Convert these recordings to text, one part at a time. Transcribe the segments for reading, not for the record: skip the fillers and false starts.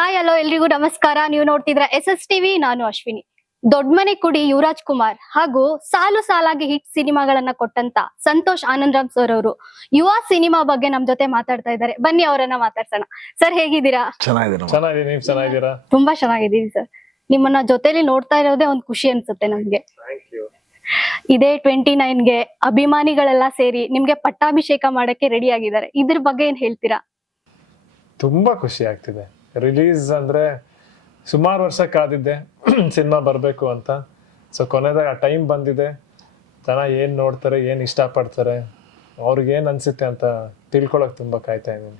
Hi hello ಎಲ್ರಿಗೂ ನಮಸ್ಕಾರ. ನೀವು ನೋಡ್ತಿದ್ರ ಎಸ್ ಟಿವಿ. ನಾನು ಅಶ್ವಿನಿ. ದೊಡ್ಡಮನೆ ಕುಡಿ ಯುವರಾಜ್ ಕುಮಾರ್ ಹಾಗೂ ಸಾಲು ಸಾಲಾಗಿ ಹಿಟ್ ಸಿನಿಮಾಗಳನ್ನ ಕೊಟ್ಟಂತ ಸಂತೋಷ್ ಆನಂದರಾಮ್ ಸರ್ ಅವರು ಯುವ ಸಿನಿಮಾ ಬಗ್ಗೆ ನಮ್ ಜೊತೆ ಮಾತಾಡ್ತಾ ಇದ್ದಾರೆ. ಬನ್ನಿ ಅವರನ್ನ ಮಾತಾಡ್ಸೋಣ. ಸರ್ ಹೇಗಿದ್ದೀರಾ? ಚೆನ್ನಾಗಿದ್ದೀರಾ? ತುಂಬಾ ಚೆನ್ನಾಗಿದ್ದೀವಿ ಸರ್. ನಿಮ್ಮನ್ನ ಜೊತೆಲಿ ನೋಡ್ತಾ ಇರೋದೇ ಒಂದ್ ಖುಷಿ ಅನ್ಸುತ್ತೆ ನಮ್ಗೆ. ಇದೇ 29ಗೆ ಅಭಿಮಾನಿಗಳೆಲ್ಲ ಸೇರಿ ನಿಮ್ಗೆ ಪಟ್ಟಾಭಿಷೇಕ ಮಾಡಕ್ಕೆ ರೆಡಿ ಆಗಿದ್ದಾರೆ. ಇದ್ರ ಬಗ್ಗೆ ಏನ್ ಹೇಳ್ತೀರಾ? ತುಂಬಾ ಖುಷಿ ಆಗ್ತಿದೆ. ರಿಲೀಸ್ ಅಂದ್ರೆ ಸುಮಾರು ವರ್ಷ ಕಾದಿದ್ದೆ ಸಿನಿಮಾ ಬರ್ಬೇಕು ಅಂತ. ಸೊ ಕೊನೆದಾಗ ಆ ಟೈಮ್ ಬಂದಿದೆ. ಜನ ಏನ್ ನೋಡ್ತಾರೆ, ಏನ್ ಇಷ್ಟ ಪಡ್ತಾರೆ, ಅವ್ರಿಗೆ ಏನ್ ಅನ್ಸುತ್ತೆ ಅಂತ ತಿಳ್ಕೊಳಕ್ ತುಂಬಾ ಕಾಯ್ತಾ ಇದ್ದೀನಿ.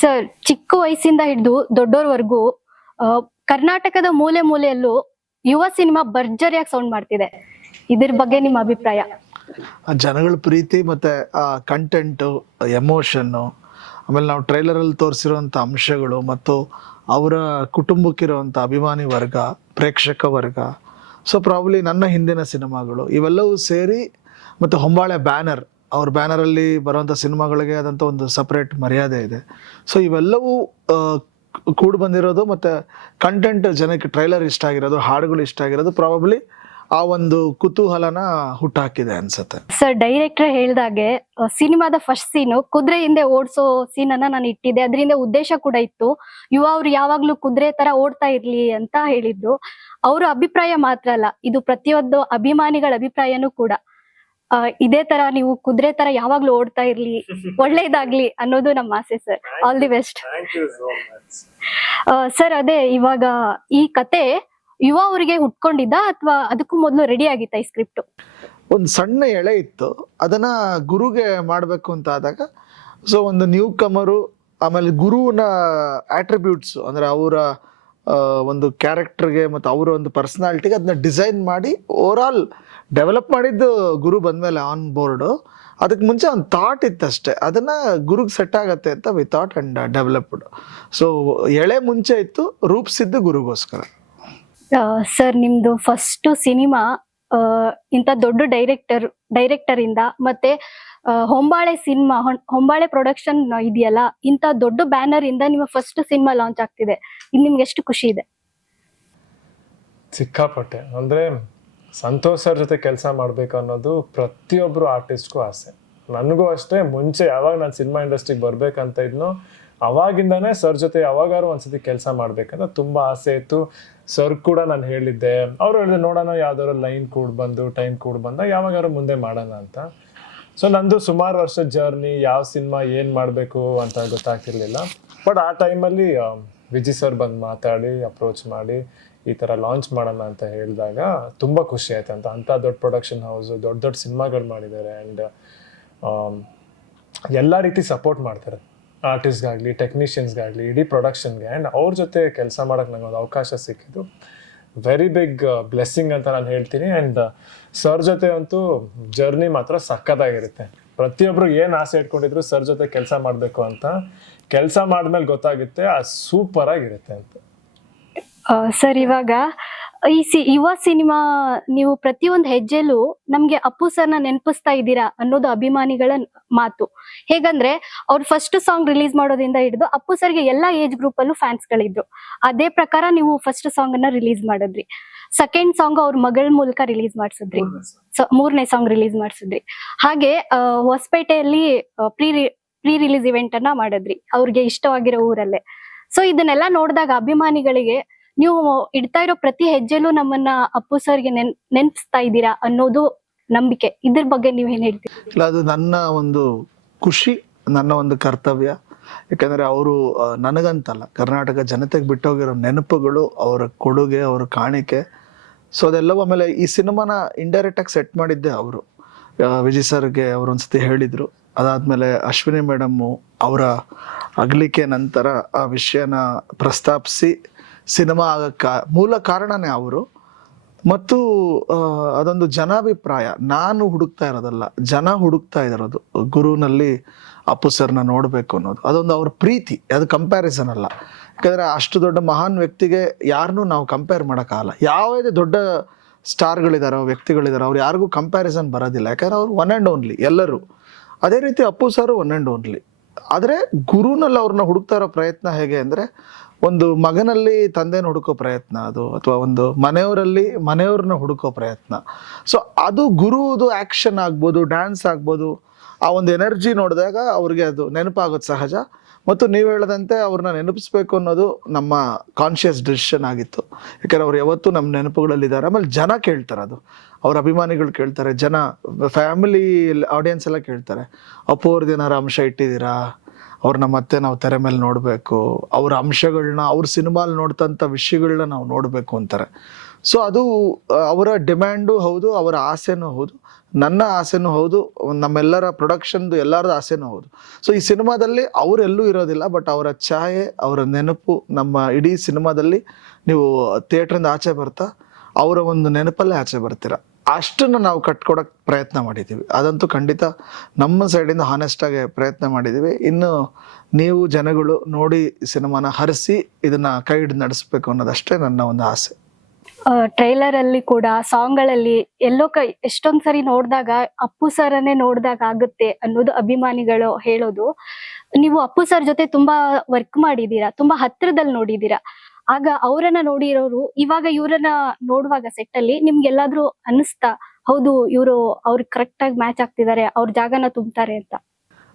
ಸರ್, ಚಿಕ್ಕ ವಯಸ್ಸಿಂದ ಹಿಡಿದು ದೊಡ್ಡೋರ್ವರೆಗೂ ಕರ್ನಾಟಕದ ಮೂಲೆ ಮೂಲೆಯಲ್ಲೂ ಯುವ ಸಿನಿಮಾ ಭರ್ಜರಿಯಾಗಿ ಸೌಂಡ್ ಮಾಡ್ತಿದೆ. ಇದ್ರ ಬಗ್ಗೆ ನಿಮ್ಮ ಅಭಿಪ್ರಾಯ? ಜನಗಳ ಪ್ರೀತಿ ಮತ್ತೆ ಕಂಟೆಂಟು, ಎಮೋಷನ್ನು, ಆಮೇಲೆ ನಾವು ಟ್ರೈಲರಲ್ಲಿ ತೋರಿಸಿರುವಂಥ ಅಂಶಗಳು ಮತ್ತು ಅವರ ಕುಟುಂಬಕ್ಕಿರುವಂಥ ಅಭಿಮಾನಿ ವರ್ಗ, ಪ್ರೇಕ್ಷಕ ವರ್ಗ, ಸೊ ಪ್ರಾಬ್ಲಿ ನನ್ನ ಹಿಂದಿನ ಸಿನಿಮಾಗಳು ಇವೆಲ್ಲವೂ ಸೇರಿ ಮತ್ತು ಹೊಂಬಾಳೆ ಬ್ಯಾನರ್, ಅವ್ರ ಬ್ಯಾನರಲ್ಲಿ ಬರುವಂಥ ಸಿನಿಮಾಗಳಿಗೆ ಆದಂಥ ಒಂದು ಸಪ್ರೇಟ್ ಮರ್ಯಾದೆ ಇದೆ. ಸೊ ಇವೆಲ್ಲವೂ ಕೂಡಿ ಬಂದಿರೋದು ಮತ್ತು ಕಂಟೆಂಟ್ ಜನಕ್ಕೆ ಟ್ರೈಲರ್ ಇಷ್ಟ ಆಗಿರೋದು, ಹಾಡುಗಳು ಇಷ್ಟ ಆಗಿರೋದು ಪ್ರಾಬಬ್ಲಿ ಆ ಒಂದು ಕುತೂಹಲನ ಹುಟ್ಟಾಕಿದೆ ಅನ್ಸುತ್ತೆ. ಸರ್, ಡೈರೆಕ್ಟರ್ ಹೇಳ್ದಾಗೆ ಸಿನಿಮಾದ ಫಸ್ಟ್ ಸೀನು ಕುದುರೆ ಹಿಂದೆ ಓಡಿಸೋ ಸೀನ್ ಅನ್ನ ನಾನು ಇಟ್ಟಿದ್ದೆ. ಅದರಿಂದ ಉದ್ದೇಶ ಕೂಡ ಇತ್ತು, ಯುವ ಅವ್ರು ಯಾವಾಗ್ಲೂ ಕುದುರೆ ತರ ಓಡ್ತಾ ಇರ್ಲಿ ಅಂತ ಹೇಳಿದ್ರು. ಅವ್ರ ಅಭಿಪ್ರಾಯ ಮಾತ್ರ ಅಲ್ಲ, ಇದು ಪ್ರತಿಯೊಂದು ಅಭಿಮಾನಿಗಳ ಅಭಿಪ್ರಾಯನೂ ಕೂಡ. ಇದೇ ತರ ನೀವು ಕುದುರೆ ತರ ಯಾವಾಗ್ಲೂ ಓಡ್ತಾ ಇರ್ಲಿ, ಒಳ್ಳೇದಾಗ್ಲಿ ಅನ್ನೋದು ನಮ್ಮ ಆಸೆ sir. All the best sir. ಅದೇ ಇವಾಗ ಈ ಕತೆ ಯುವ ಅವರಿಗೆ ಹುಟ್ಕೊಂಡಿದ್ದ ಅಥವಾ ಅದಕ್ಕೂ ಮೊದಲು ರೆಡಿ ಆಗಿತ್ತ ಈ ಸ್ಕ್ರಿಪ್ಟ್? ಒಂದು ಸಣ್ಣ ಎಳೆ ಇತ್ತು, ಅದನ್ನ ಗುರುಗೆ ಮಾಡಬೇಕು ಅಂತ ಆದಾಗ ಸೊ ಒಂದು ನ್ಯೂ ಕಮರು, ಆಮೇಲೆ ಗುರುವಿನ ಆಟ್ರಿಬ್ಯೂಟ್ಸ್ ಅಂದ್ರೆ ಅವರ ಒಂದು ಕ್ಯಾರೆಕ್ಟರ್ಗೆ ಮತ್ತು ಅವರ ಒಂದು ಪರ್ಸನಾಲಿಟಿಗೆ ಅದನ್ನ ಡಿಸೈನ್ ಮಾಡಿ ಓವರ್ ಆಲ್ ಡೆವಲಪ್ ಮಾಡಿದ್ದು ಗುರು ಬಂದ್ಮೇಲೆ ಆನ್ ಬೋರ್ಡು. ಅದಕ್ಕೆ ಮುಂಚೆ ಒಂದು ಥಾಟ್ ಇತ್ತಷ್ಟೇ, ಅದನ್ನ ಗುರುಗೆ ಸೆಟ್ ಆಗತ್ತೆ ಅಂತ we thought and developed. So ಎಳೆ ಮುಂಚೆ ಇತ್ತು, ರೂಪಿಸಿದ್ದು ಗುರುಗೋಸ್ಕರ. ಸರ್, ನಿಮ್ದು ಫಸ್ಟ್ ಸಿನಿಮಾ ಇಂಥ ದೊಡ್ಡ ಡೈರೆಕ್ಟರ್ ಇಂದ ಮತ್ತೆ ಹೊಂಬಾಳೆ ಸಿನಿಮಾ, ಹೊಂಬಾಳೆ ಪ್ರೊಡಕ್ಷನ್ ಇದೆಯಲ್ಲ, ಇಂಥ ದೊಡ್ಡ ಬ್ಯಾನರ್ ಇಂದ ನಿಮ್ಮ ಫಸ್ಟ್ ಸಿನಿಮಾ ಲಾಂಚ್ ಆಗ್ತಿದೆ. ಇದು ನಿಮ್ಗೆ ಎಷ್ಟು ಖುಷಿ ಇದೆ? ಸಿಕ್ಕಾಪಟ್ಟೆ. ಅಂದ್ರೆ ಸಂತೋಷ್ ಸರ್ ಜೊತೆ ಕೆಲಸ ಮಾಡ್ಬೇಕು ಅನ್ನೋದು ಪ್ರತಿಯೊಬ್ರು ಆರ್ಟಿಸ್ಟ್ಗೂ ಆಸೆ. ನನಗೂ ಅಷ್ಟೇ. ಮುಂಚೆ ಯಾವಾಗ ನಾನು ಸಿನಿಮಾ ಇಂಡಸ್ಟ್ರಿಗೆ ಬರ್ಬೇಕಂತ ಇದ್ನೋ ಅವಾಗಿಂದಾನೇ ಸರ್ ಜೊತೆ ಯಾವಾಗಾರು ಒಂದ್ಸತಿ ಕೆಲಸ ಮಾಡ್ಬೇಕಂತ ತುಂಬಾ ಆಸೆ ಇತ್ತು. ಸರ್ ಕೂಡ ನಾನು ಹೇಳಿದ್ದೆ, ಅವ್ರು ಹೇಳಿದೆ ನೋಡೋಣ ಯಾವ್ದಾದ್ರು ಲೈನ್ ಟೈಮ್ ಕೂಡ ಬಂದಾಗ ಯಾವಾಗಾರು ಮುಂದೆ ಮಾಡೋಣ ಅಂತ. ಸೊ ನಂದು ಸುಮಾರು ವರ್ಷದ ಜರ್ನಿ, ಯಾವ ಸಿನಿಮಾ ಏನ್ ಮಾಡಬೇಕು ಅಂತ ಗೊತ್ತಾಗ್ತಿರ್ಲಿಲ್ಲ. ಬಟ್ ಆ ಟೈಮಲ್ಲಿ ವಿಜಯ್ ಸರ್ ಬಂದು ಮಾತಾಡಿ ಅಪ್ರೋಚ್ ಮಾಡಿ ಈ ಥರ ಲಾಂಚ್ ಮಾಡೋಣ ಅಂತ ಹೇಳಿದಾಗ ತುಂಬ ಖುಷಿ ಆಯ್ತು. ಅಂಥ ದೊಡ್ಡ ಪ್ರೊಡಕ್ಷನ್ ಹೌಸು, ದೊಡ್ಡ ದೊಡ್ಡ ಸಿನಿಮಾಗಳು ಮಾಡಿದ್ದಾರೆ. ಆ್ಯಂಡ್ ಎಲ್ಲ ರೀತಿ ಸಪೋರ್ಟ್ ಮಾಡ್ತಾರೆ, ಆರ್ಟಿಸ್ಟ್ಗಾಗಲಿ, ಟೆಕ್ನಿಷಿಯನ್ಸ್ಗಾಗಲಿ, ಇಡೀ ಪ್ರೊಡಕ್ಷನ್ಗೆ. ಆ್ಯಂಡ್ ಅವ್ರ ಜೊತೆ ಕೆಲಸ ಮಾಡೋಕ್ಕೆ ನಂಗೆ ಒಂದು ಅವಕಾಶ ಸಿಕ್ಕಿದ್ದು ವೆರಿ ಬಿಗ್ ಬ್ಲೆಸ್ಸಿಂಗ್ ಅಂತ ನಾನು ಹೇಳ್ತೀನಿ. ಆ್ಯಂಡ್ ಸರ್ ಜೊತೆ ಅಂತೂ ಜರ್ನಿ ಮಾತ್ರ ಸಕ್ಕತ್ತಾಗಿರುತ್ತೆ. ಪ್ರತಿಯೊಬ್ಬರು ಏನು ಆಸೆ ಇಟ್ಕೊಂಡಿದ್ರು ಸರ್ ಜೊತೆ ಕೆಲಸ ಮಾಡಬೇಕು ಅಂತ, ಕೆಲಸ ಮಾಡಿದ್ಮೇಲೆ ಗೊತ್ತಾಗುತ್ತೆ ಸೂಪರ್ ಆಗಿರುತ್ತೆ ಅಂತ. ಸರ್, ಇವಾಗ ಈ ಯುವ ಸಿನಿಮಾ ನೀವು ಪ್ರತಿಯೊಂದು ಹೆಜ್ಜೆಲೂ ನಮ್ಗೆ ಅಪ್ಪು ಸರ್ನ ನೆನಪಿಸ್ತಾ ಇದ್ದೀರಾ ಅನ್ನೋದು ಅಭಿಮಾನಿಗಳ ಮಾತು. ಹೇಗಂದ್ರೆ ಅವ್ರ ಫಸ್ಟ್ ಸಾಂಗ್ ರಿಲೀಸ್ ಮಾಡೋದ್ರಿಂದ ಹಿಡಿದು ಅಪ್ಪು ಸರ್ಗೆ ಎಲ್ಲಾ ಏಜ್ ಗ್ರೂಪ್ ಅಲ್ಲೂ ಫ್ಯಾನ್ಸ್ ಗಳಿದ್ರು. ಅದೇ ಪ್ರಕಾರ ನೀವು ಫಸ್ಟ್ ಸಾಂಗ್ ಅನ್ನ ರಿಲೀಸ್ ಮಾಡಿದ್ರಿ. ಸೆಕೆಂಡ್ ಸಾಂಗ್ ಅವ್ರ ಮಗಳ ಮೂಲಕ ರಿಲೀಸ್ ಮಾಡಿಸಿದ್ರಿ. ಮೂರನೇ ಸಾಂಗ್ ರಿಲೀಸ್ ಮಾಡಿಸಿದ್ರಿ. ಹಾಗೆ ಹೊಸಪೇಟೆಯಲ್ಲಿ ಪ್ರೀ ರಿಲೀಸ್ ಇವೆಂಟ್ ಅನ್ನ ಮಾಡಿದ್ರಿ ಅವ್ರಿಗೆ ಇಷ್ಟವಾಗಿರೋ ಊರಲ್ಲೇ. ಸೊ ಇದನ್ನೆಲ್ಲ ನೋಡಿದಾಗ ಅಭಿಮಾನಿಗಳಿಗೆ ನೀವು ಇಡ್ತಾ ಇರೋ ಪ್ರತಿ ಹೆಜ್ಜೆಲೂ ನಮ್ಮನ್ನ ಅಪ್ಪು ಸರ್ಗೆ ನೆನ್ಪಿಸ್ತಾ ಇದ್ದೀರಾ ಅನ್ನೋದು ನಂಬಿಕೆ. ಇದ್ರ ಬಗ್ಗೆ ನೀವ್ ಏನ್ ಹೇಳ್ತೀರಿ? ಇಲ್ಲ, ಅದು ನನ್ನ ಒಂದು ಖುಷಿ, ನನ್ನ ಒಂದು ಕರ್ತವ್ಯ. ಯಾಕಂದ್ರೆ ಅವರು ನನಗಂತಲ್ಲ, ಕರ್ನಾಟಕ ಜನತೆಗೆ ಬಿಟ್ಟೋಗಿರೋ ನೆನಪುಗಳು, ಅವರ ಕೊಡುಗೆ, ಅವರ ಕಾಣಿಕೆ. ಸೊ ಅದೆಲ್ಲವೂ ಆಮೇಲೆ ಈ ಸಿನಿಮಾನ ಇಂಡೈರೆಕ್ಟ್ ಆಗಿ ಸೆಟ್ ಮಾಡಿದ್ದೆ ಅವರು. ವಿಜಯ್ ಸರ್ಗೆ ಅವರು ಒಂದ್ಸತಿ ಹೇಳಿದ್ರು. ಅದಾದ್ಮೇಲೆ ಅಶ್ವಿನಿ ಮೇಡಮ್ಮು ಅವರ ಅಗಲಿಕೆ ನಂತರ ಆ ವಿಷಯನ ಪ್ರಸ್ತಾಪಿಸಿ ಸಿನಿಮಾ ಆಗಕ್ಕೆ ಮೂಲ ಕಾರಣನೇ ಅವರು. ಮತ್ತು ಅದೊಂದು ಜನಾಭಿಪ್ರಾಯ, ನಾನು ಹುಡುಕ್ತಾ ಇರೋದಲ್ಲ, ಜನ ಹುಡುಕ್ತಾ ಇರೋದು ಗುರುನಲ್ಲಿ ಅಪ್ಪು ಸರ್ನ ನೋಡಬೇಕು ಅನ್ನೋದು. ಅದೊಂದು ಅವ್ರ ಪ್ರೀತಿ, ಅದು ಕಂಪ್ಯಾರಿಸನ್ ಅಲ್ಲ. ಯಾಕಂದರೆ ಅಷ್ಟು ದೊಡ್ಡ ಮಹಾನ್ ವ್ಯಕ್ತಿಗೆ ಯಾರನ್ನೂ ನಾವು ಕಂಪೇರ್ ಮಾಡೋಕ್ಕಾಗಲ್ಲ. ಯಾವುದೇ ದೊಡ್ಡ ಸ್ಟಾರ್ಗಳಿದಾರೋ, ವ್ಯಕ್ತಿಗಳಿದಾರೋ, ಅವ್ರು ಯಾರಿಗೂ ಕಂಪ್ಯಾರಿಸನ್ ಬರೋದಿಲ್ಲ. ಯಾಕಂದರೆ ಅವ್ರು ಒನ್ ಆ್ಯಂಡ್ ಓನ್ಲಿ ಎಲ್ಲರೂ. ಅದೇ ರೀತಿ Appu sir one and only. ಆದರೆ ಗುರುನಲ್ಲಿ ಅವ್ರನ್ನ ಹುಡುಕ್ತಾ ಇರೋ ಪ್ರಯತ್ನ ಹೇಗೆ ಅಂದರೆ ಒಂದು ಮಗನಲ್ಲಿ ತಂದೆನ ಹುಡುಕೋ ಪ್ರಯತ್ನ ಅದು, ಅಥವಾ ಒಂದು ಮನೆಯವ್ರನ್ನ ಹುಡುಕೋ ಪ್ರಯತ್ನ. ಸೊ ಅದು ಗುರುವುದು ಆ್ಯಕ್ಷನ್ ಆಗ್ಬೋದು, ಡ್ಯಾನ್ಸ್ ಆಗ್ಬೋದು, ಆ ಒಂದು ಎನರ್ಜಿ ನೋಡಿದಾಗ ಅವ್ರಿಗೆ ಅದು ನೆನಪಾಗೋದು ಸಹಜ. ಮತ್ತು ನೀವು ಹೇಳದಂತೆ ಅವ್ರನ್ನ ನೆನಪಿಸ್ಬೇಕು ಅನ್ನೋದು ನಮ್ಮ ಕಾನ್ಷಿಯಸ್ ಡಿಸಿಷನ್ ಆಗಿತ್ತು. ಯಾಕಂದ್ರೆ ಅವ್ರು ಯಾವತ್ತೂ ನಮ್ಮ ನೆನಪುಗಳಲ್ಲಿದ್ದಾರೆ. ಆಮೇಲೆ ಜನ ಕೇಳ್ತಾರೆ, ಅದು ಅವ್ರ ಅಭಿಮಾನಿಗಳು ಕೇಳ್ತಾರೆ, ಜನ ಫ್ಯಾಮಿಲಿ ಆಡಿಯನ್ಸ್ ಎಲ್ಲ ಕೇಳ್ತಾರೆ, ಅಪ್ಪು ಅವ್ರದ್ದು ಏನಾರು ಅಂಶ ಇಟ್ಟಿದ್ದೀರಾ, ಅವ್ರನ್ನ ಮತ್ತೆ ನಾವು ತೆರೆ ಮೇಲೆ ನೋಡಬೇಕು, ಅವ್ರ ಅಂಶಗಳನ್ನ, ಅವ್ರ ಸಿನಿಮಾಲ್ ನೋಡ್ತಂಥ ವಿಷಯಗಳನ್ನ ನಾವು ನೋಡಬೇಕು ಅಂತಾರೆ. ಸೊ ಅದು ಅವರ ಡಿಮ್ಯಾಂಡು ಹೌದು, ಅವರ ಆಸೆನೂ ಹೌದು, ನನ್ನ ಆಸೆನೂ ಹೌದು, ನಮ್ಮೆಲ್ಲರ ಪ್ರೊಡಕ್ಷನ್ದು ಎಲ್ಲರದ್ದು ಆಸೆನೂ ಹೌದು. ಸೊ ಈ ಸಿನಿಮಾದಲ್ಲಿ ಅವರೆಲ್ಲೂ ಇರೋದಿಲ್ಲ, ಬಟ್ ಅವರ ಛಾಯೆ, ಅವರ ನೆನಪು ನಮ್ಮ ಇಡೀ ಸಿನಿಮಾದಲ್ಲಿ ನೀವು ಥಿಯೇಟ್ರಿಂದ ಆಚೆ ಬರ್ತಾ ಅವರ ಒಂದು ನೆನಪಲ್ಲೇ ಆಚೆ ಬರ್ತೀರ. ಅಷ್ಟನ್ನು ನಾವು ಕಟ್ಕೊಡಕ್ಕೆ ಪ್ರಯತ್ನ ಮಾಡಿದ್ದೀವಿ. ಅದಂತೂ ಖಂಡಿತ ನಮ್ಮ ಸೈಡಿಂದ ಹಾನೆಸ್ಟಾಗಿ ಪ್ರಯತ್ನ ಮಾಡಿದ್ದೀವಿ. ಇನ್ನು ನೀವು ಜನಗಳು ನೋಡಿ ಸಿನಿಮಾನ ಹರಿಸಿ ಇದನ್ನ ಕೈ ಹಿಡಿದು ನಡೆಸಬೇಕು ಅನ್ನೋದಷ್ಟೇ ನನ್ನ ಒಂದು ಆಸೆ. ಟ್ರೈಲರ್ ಅಲ್ಲಿ ಕೂಡ, ಸಾಂಗ್ ಗಳಲ್ಲಿ ಎಲ್ಲೋ ಎಷ್ಟೊಂದ್ ಸರಿ ನೋಡಿದಾಗ ಅಪ್ಪು ಸರನ್ನೇ ನೋಡ್ದಾಗ ಆಗುತ್ತೆ ಅನ್ನೋದು ಅಭಿಮಾನಿಗಳು ಹೇಳೋದು. ನೀವು ಅಪ್ಪು ಸರ್ ಜೊತೆ ತುಂಬಾ ವರ್ಕ್ ಮಾಡಿದೀರಾ, ತುಂಬಾ ಹತ್ರದಲ್ಲಿ ನೋಡಿದೀರಾ. ಆಗ ಅವರನ್ನ ನೋಡಿರೋರು ಇವಾಗ ಇವ್ರನ್ನ ನೋಡುವಾಗ ಸೆಟ್ ಅಲ್ಲಿ ನಿಮ್ಗೆಲ್ಲಾದ್ರೂ ಅನಿಸ್ತಾ, ಹೌದು ಅವ್ರು ಕರೆಕ್ಟ್ ಆಗಿ ಮ್ಯಾಚ್ ಆಗ್ತಿದ್ದಾರೆ, ಅವ್ರ ಜಾಗನ ತುಂಬ್ತಾರೆ ಅಂತ?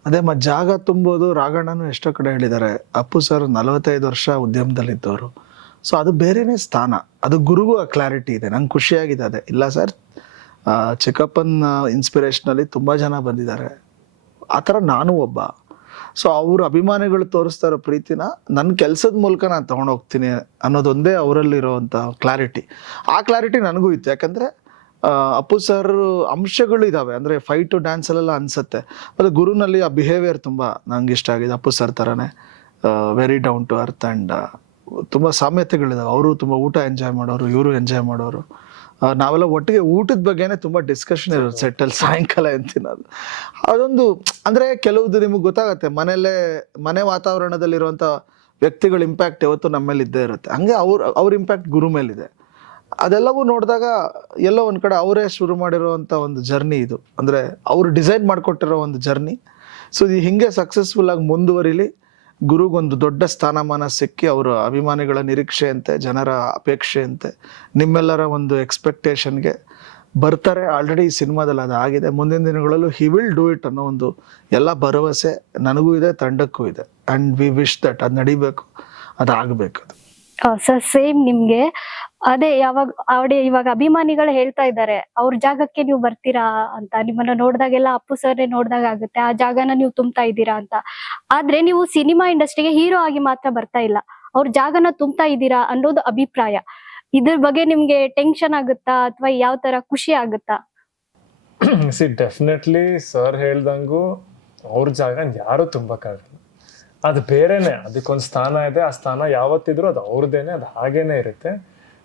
ಅದೇ ಜಾಗ ತುಂಬೋದು ರಾಘಣ್ಣನು ಎಷ್ಟೋ ಕಡೆ ಹೇಳಿದ್ದಾರೆ. ಅಪ್ಪು ಸರ್ 45 ವರ್ಷ ಉದ್ಯಮದಲ್ಲಿದ್ದವರು. ಸೊ ಅದು ಬೇರೆನೇ ಸ್ಥಾನ, ಅದು ಗುರುಗೂ ಆ ಕ್ಲಾರಿಟಿ ಇದೆ. ನಂಗೆ ಖುಷಿಯಾಗಿದೆ ಅದೇ. ಇಲ್ಲ ಸರ್, ಚಿಕ್ಕಪ್ಪನ್ ಇನ್ಸ್ಪಿರೇಷನಲ್ಲಿ ತುಂಬ ಜನ ಬಂದಿದ್ದಾರೆ, ಆ ಥರ ನಾನು ಒಬ್ಬ. ಸೊ ಅವ್ರ ಅಭಿಮಾನಿಗಳು ತೋರಿಸ್ತಾ ಇರೋ ಪ್ರೀತಿನ ನನ್ನ ಕೆಲಸದ ಮೂಲಕ ನಾನು ತೊಗೊಂಡೋಗ್ತೀನಿ ಅನ್ನೋದೊಂದೇ ಅವರಲ್ಲಿರೋವಂಥ ಕ್ಲಾರಿಟಿ. ಆ ಕ್ಲಾರಿಟಿ ನನಗೂ ಇತ್ತು. ಯಾಕಂದರೆ ಅಪ್ಪು ಸರ್ ಅಂಶಗಳು ಇದ್ದಾವೆ, ಅಂದರೆ ಫೈಟು ಡ್ಯಾನ್ಸಲ್ಲೆಲ್ಲ ಅನಿಸುತ್ತೆ. ಅದು ಗುರುನಲ್ಲಿ ಆ ಬಿಹೇವಿಯರ್ ತುಂಬ ನಂಗೆ ಇಷ್ಟ ಆಗಿದೆ. ಅಪ್ಪು ಸರ್ ಥರನೇ very down to earth and ತುಂಬ ಸಾಮ್ಯತೆಗಳಿದಾವೆ. ಅವರು ತುಂಬ ಊಟ ಎಂಜಾಯ್ ಮಾಡೋರು, ಇವರು ಎಂಜಾಯ್ ಮಾಡೋರು. ನಾವೆಲ್ಲ ಒಟ್ಟಿಗೆ ಊಟದ ಬಗ್ಗೆನೇ ತುಂಬ ಡಿಸ್ಕಷನ್ ಇರೋದು ಸೆಟ್ಟಲ್ಲಿ ಸಾಯಂಕಾಲ ಏನು ತಿನ್ನೋದು. ಅದೊಂದು ಅಂದರೆ ಕೆಲವುದು ನಿಮಗೆ ಗೊತ್ತಾಗತ್ತೆ, ಮನೆ ವಾತಾವರಣದಲ್ಲಿರುವಂಥ ವ್ಯಕ್ತಿಗಳ ಇಂಪ್ಯಾಕ್ಟ್ ಯಾವತ್ತೂ ನಮ್ಮ ಮೇಲೆ ಇದ್ದೇ ಇರುತ್ತೆ. ಹಂಗೆ ಅವ್ರ ಇಂಪ್ಯಾಕ್ಟ್ ಗುರು ಮೇಲಿದೆ. ಅದೆಲ್ಲವೂ ನೋಡಿದಾಗ ಎಲ್ಲೋ ಒಂದು ಕಡೆ ಅವರೇ ಶುರು ಮಾಡಿರೋವಂಥ ಒಂದು ಜರ್ನಿ ಇದು, ಅಂದರೆ ಅವರು ಡಿಸೈನ್ ಮಾಡಿಕೊಟ್ಟಿರೋ ಒಂದು ಜರ್ನಿ. ಸೊ ಇದು ಹಿಂಗೆ ಸಕ್ಸಸ್ಫುಲ್ಲಾಗಿ ಮುಂದುವರಿಲಿ, ಗುರುಗೊಂದು ದೊಡ್ಡ ಸ್ಥಾನಮಾನ ಸಿಕ್ಕಿ, ಅವರ ಅಭಿಮಾನಿಗಳ ನಿರೀಕ್ಷೆಯಂತೆ, ಜನರ ಅಪೇಕ್ಷೆಯಂತೆ, ನಿಮ್ಮೆಲ್ಲರ ಒಂದು ಎಕ್ಸ್ಪೆಕ್ಟೇಷನ್ಗೆ ಬರ್ತಾರೆ. ಆಲ್ರೆಡಿ ಈ ಸಿನಿಮಾದಲ್ಲಿ ಅದು ಆಗಿದೆ. ಮುಂದಿನ ದಿನಗಳಲ್ಲೂ ಹಿ ವಿಲ್ ಡೂ ಇಟ್ ಅನ್ನೋ ಒಂದು ಎಲ್ಲ ಭರವಸೆ ನನಗೂ ಇದೆ, ತಂಡಕ್ಕೂ ಇದೆ. ಆ್ಯಂಡ್ ವಿ ವಿಶ್ ದಟ್ ಅದು ನಡಿಬೇಕು, ಅದಾಗಬೇಕು. ಸರ್ ಸೇಮ್ ನಿಮ್ಗೆ ಅದೇ ಇವಾಗ ಅಭಿಮಾನಿಗಳು ಹೇಳ್ತಾ ಇದ್ದಾರೆ, ಅವ್ರ ಜಾಗಕ್ಕೆ ನೀವು ಬರ್ತೀರಾ ಅಂತ. ನಿಮ್ಮನ್ನ ನೋಡಿದಾಗೆಲ್ಲ ಅಪ್ಪು ಸರ್ನೇ ನೋಡ್ದಾಗ ಆಗುತ್ತೆ, ಆ ಜಾಗನ ನೀವು ತುಂಬ್ತಾ ಇದ್ದೀರಾ ಅಂತ. ಆದ್ರೆ ನೀವು ಸಿನಿಮಾ ಇಂಡಸ್ಟ್ರಿಗೆ ಹೀರೋ ಆಗಿ ಮಾತ್ರ ಬರ್ತಾ ಇಲ್ಲ, ಅವ್ರ ಜಾಗನ ತುಂಬ್ತಾ ಇದ್ದೀರಾ ಅನ್ನೋದು ಅಭಿಪ್ರಾಯ. ಇದ್ರ ಬಗ್ಗೆ ನಿಮ್ಗೆ ಟೆನ್ಷನ್ ಆಗುತ್ತಾ ಅಥವಾ ಯಾವ ತರ ಖುಷಿ ಆಗುತ್ತಾ? ಡೆಫಿನೆಟ್ಲಿ ಸರ್ ಹೇಳ್ದಂಗೂ ಅವ್ರ ಜಾಗ ಯಾರು ತುಂಬಕ್ಕಾಗಲ್ಲ. ಅದು ಬೇರೆನೆ, ಅದಕ್ಕೊಂದು ಸ್ಥಾನ ಇದೆ. ಆ ಸ್ಥಾನ ಯಾವತ್ತಿದ್ರು ಅದು ಅವ್ರದ್ದೇನೆ, ಅದು ಹಾಗೇನೆ ಇರುತ್ತೆ.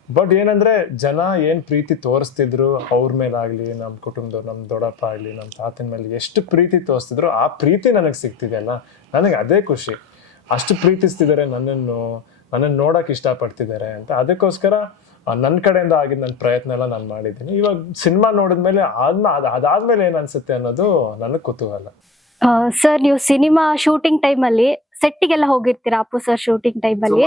ಬಟ್ ಏನಂದ್ರೆ ಜನ ಏನ್ ಪ್ರೀತಿ ತೋರಿಸ್ತಿದ್ರು ಅವ್ರ ಮೇಲಾಗ್ಲಿ, ನಮ್ಮ ಕುಟುಂಬದವ್ರು, ನಮ್ಮ ದೊಡ್ಡಪ್ಪ ಆಗ್ಲಿ, ನಮ್ಮ ತಾತನ ಮೇಲೆ ಎಷ್ಟು ಪ್ರೀತಿ ತೋರಿಸ್ತಿದ್ರು, ಆ ಪ್ರೀತಿ ನನಗೆ ಸಿಗ್ತಿದೆಯಲ್ಲ, ನನಗೆ ಅದೇ ಖುಷಿ. ಅಷ್ಟು ಪ್ರೀತಿಸ್ತಿದ್ದಾರೆ ನನ್ನನ್ನು ನೋಡಕ್ ಇಷ್ಟಪಡ್ತಿದ್ದಾರೆ ಅಂತ. ಅದಕ್ಕೋಸ್ಕರ ನನ್ನ ಕಡೆಯಿಂದ ಆಗಿದ್ ನನ್ನ ಪ್ರಯತ್ನ ಎಲ್ಲ ನಾನು ಮಾಡಿದ್ದೀನಿ. ಇವಾಗ ಸಿನಿಮಾ ನೋಡಿದ್ಮೇಲೆ ಅದಾದ್ಮೇಲೆ ಏನ್ ಅನ್ಸುತ್ತೆ ಅನ್ನೋದು ನನಗೆ ಕುತೂಹಲ. ಸರ್ ನೀವು ಸಿನಿಮಾ ಶೂಟಿಂಗ್ ಟೈಮ್ ಅಲ್ಲಿ ಸೆಟ್ಟಿಗೆಲ್ಲ ಹೋಗಿರ್ತೀರಾ, ಅಪ್ಪು ಸರ್ ಶೂಟಿಂಗ್ ಟೈಮ್ ಅಲ್ಲಿ.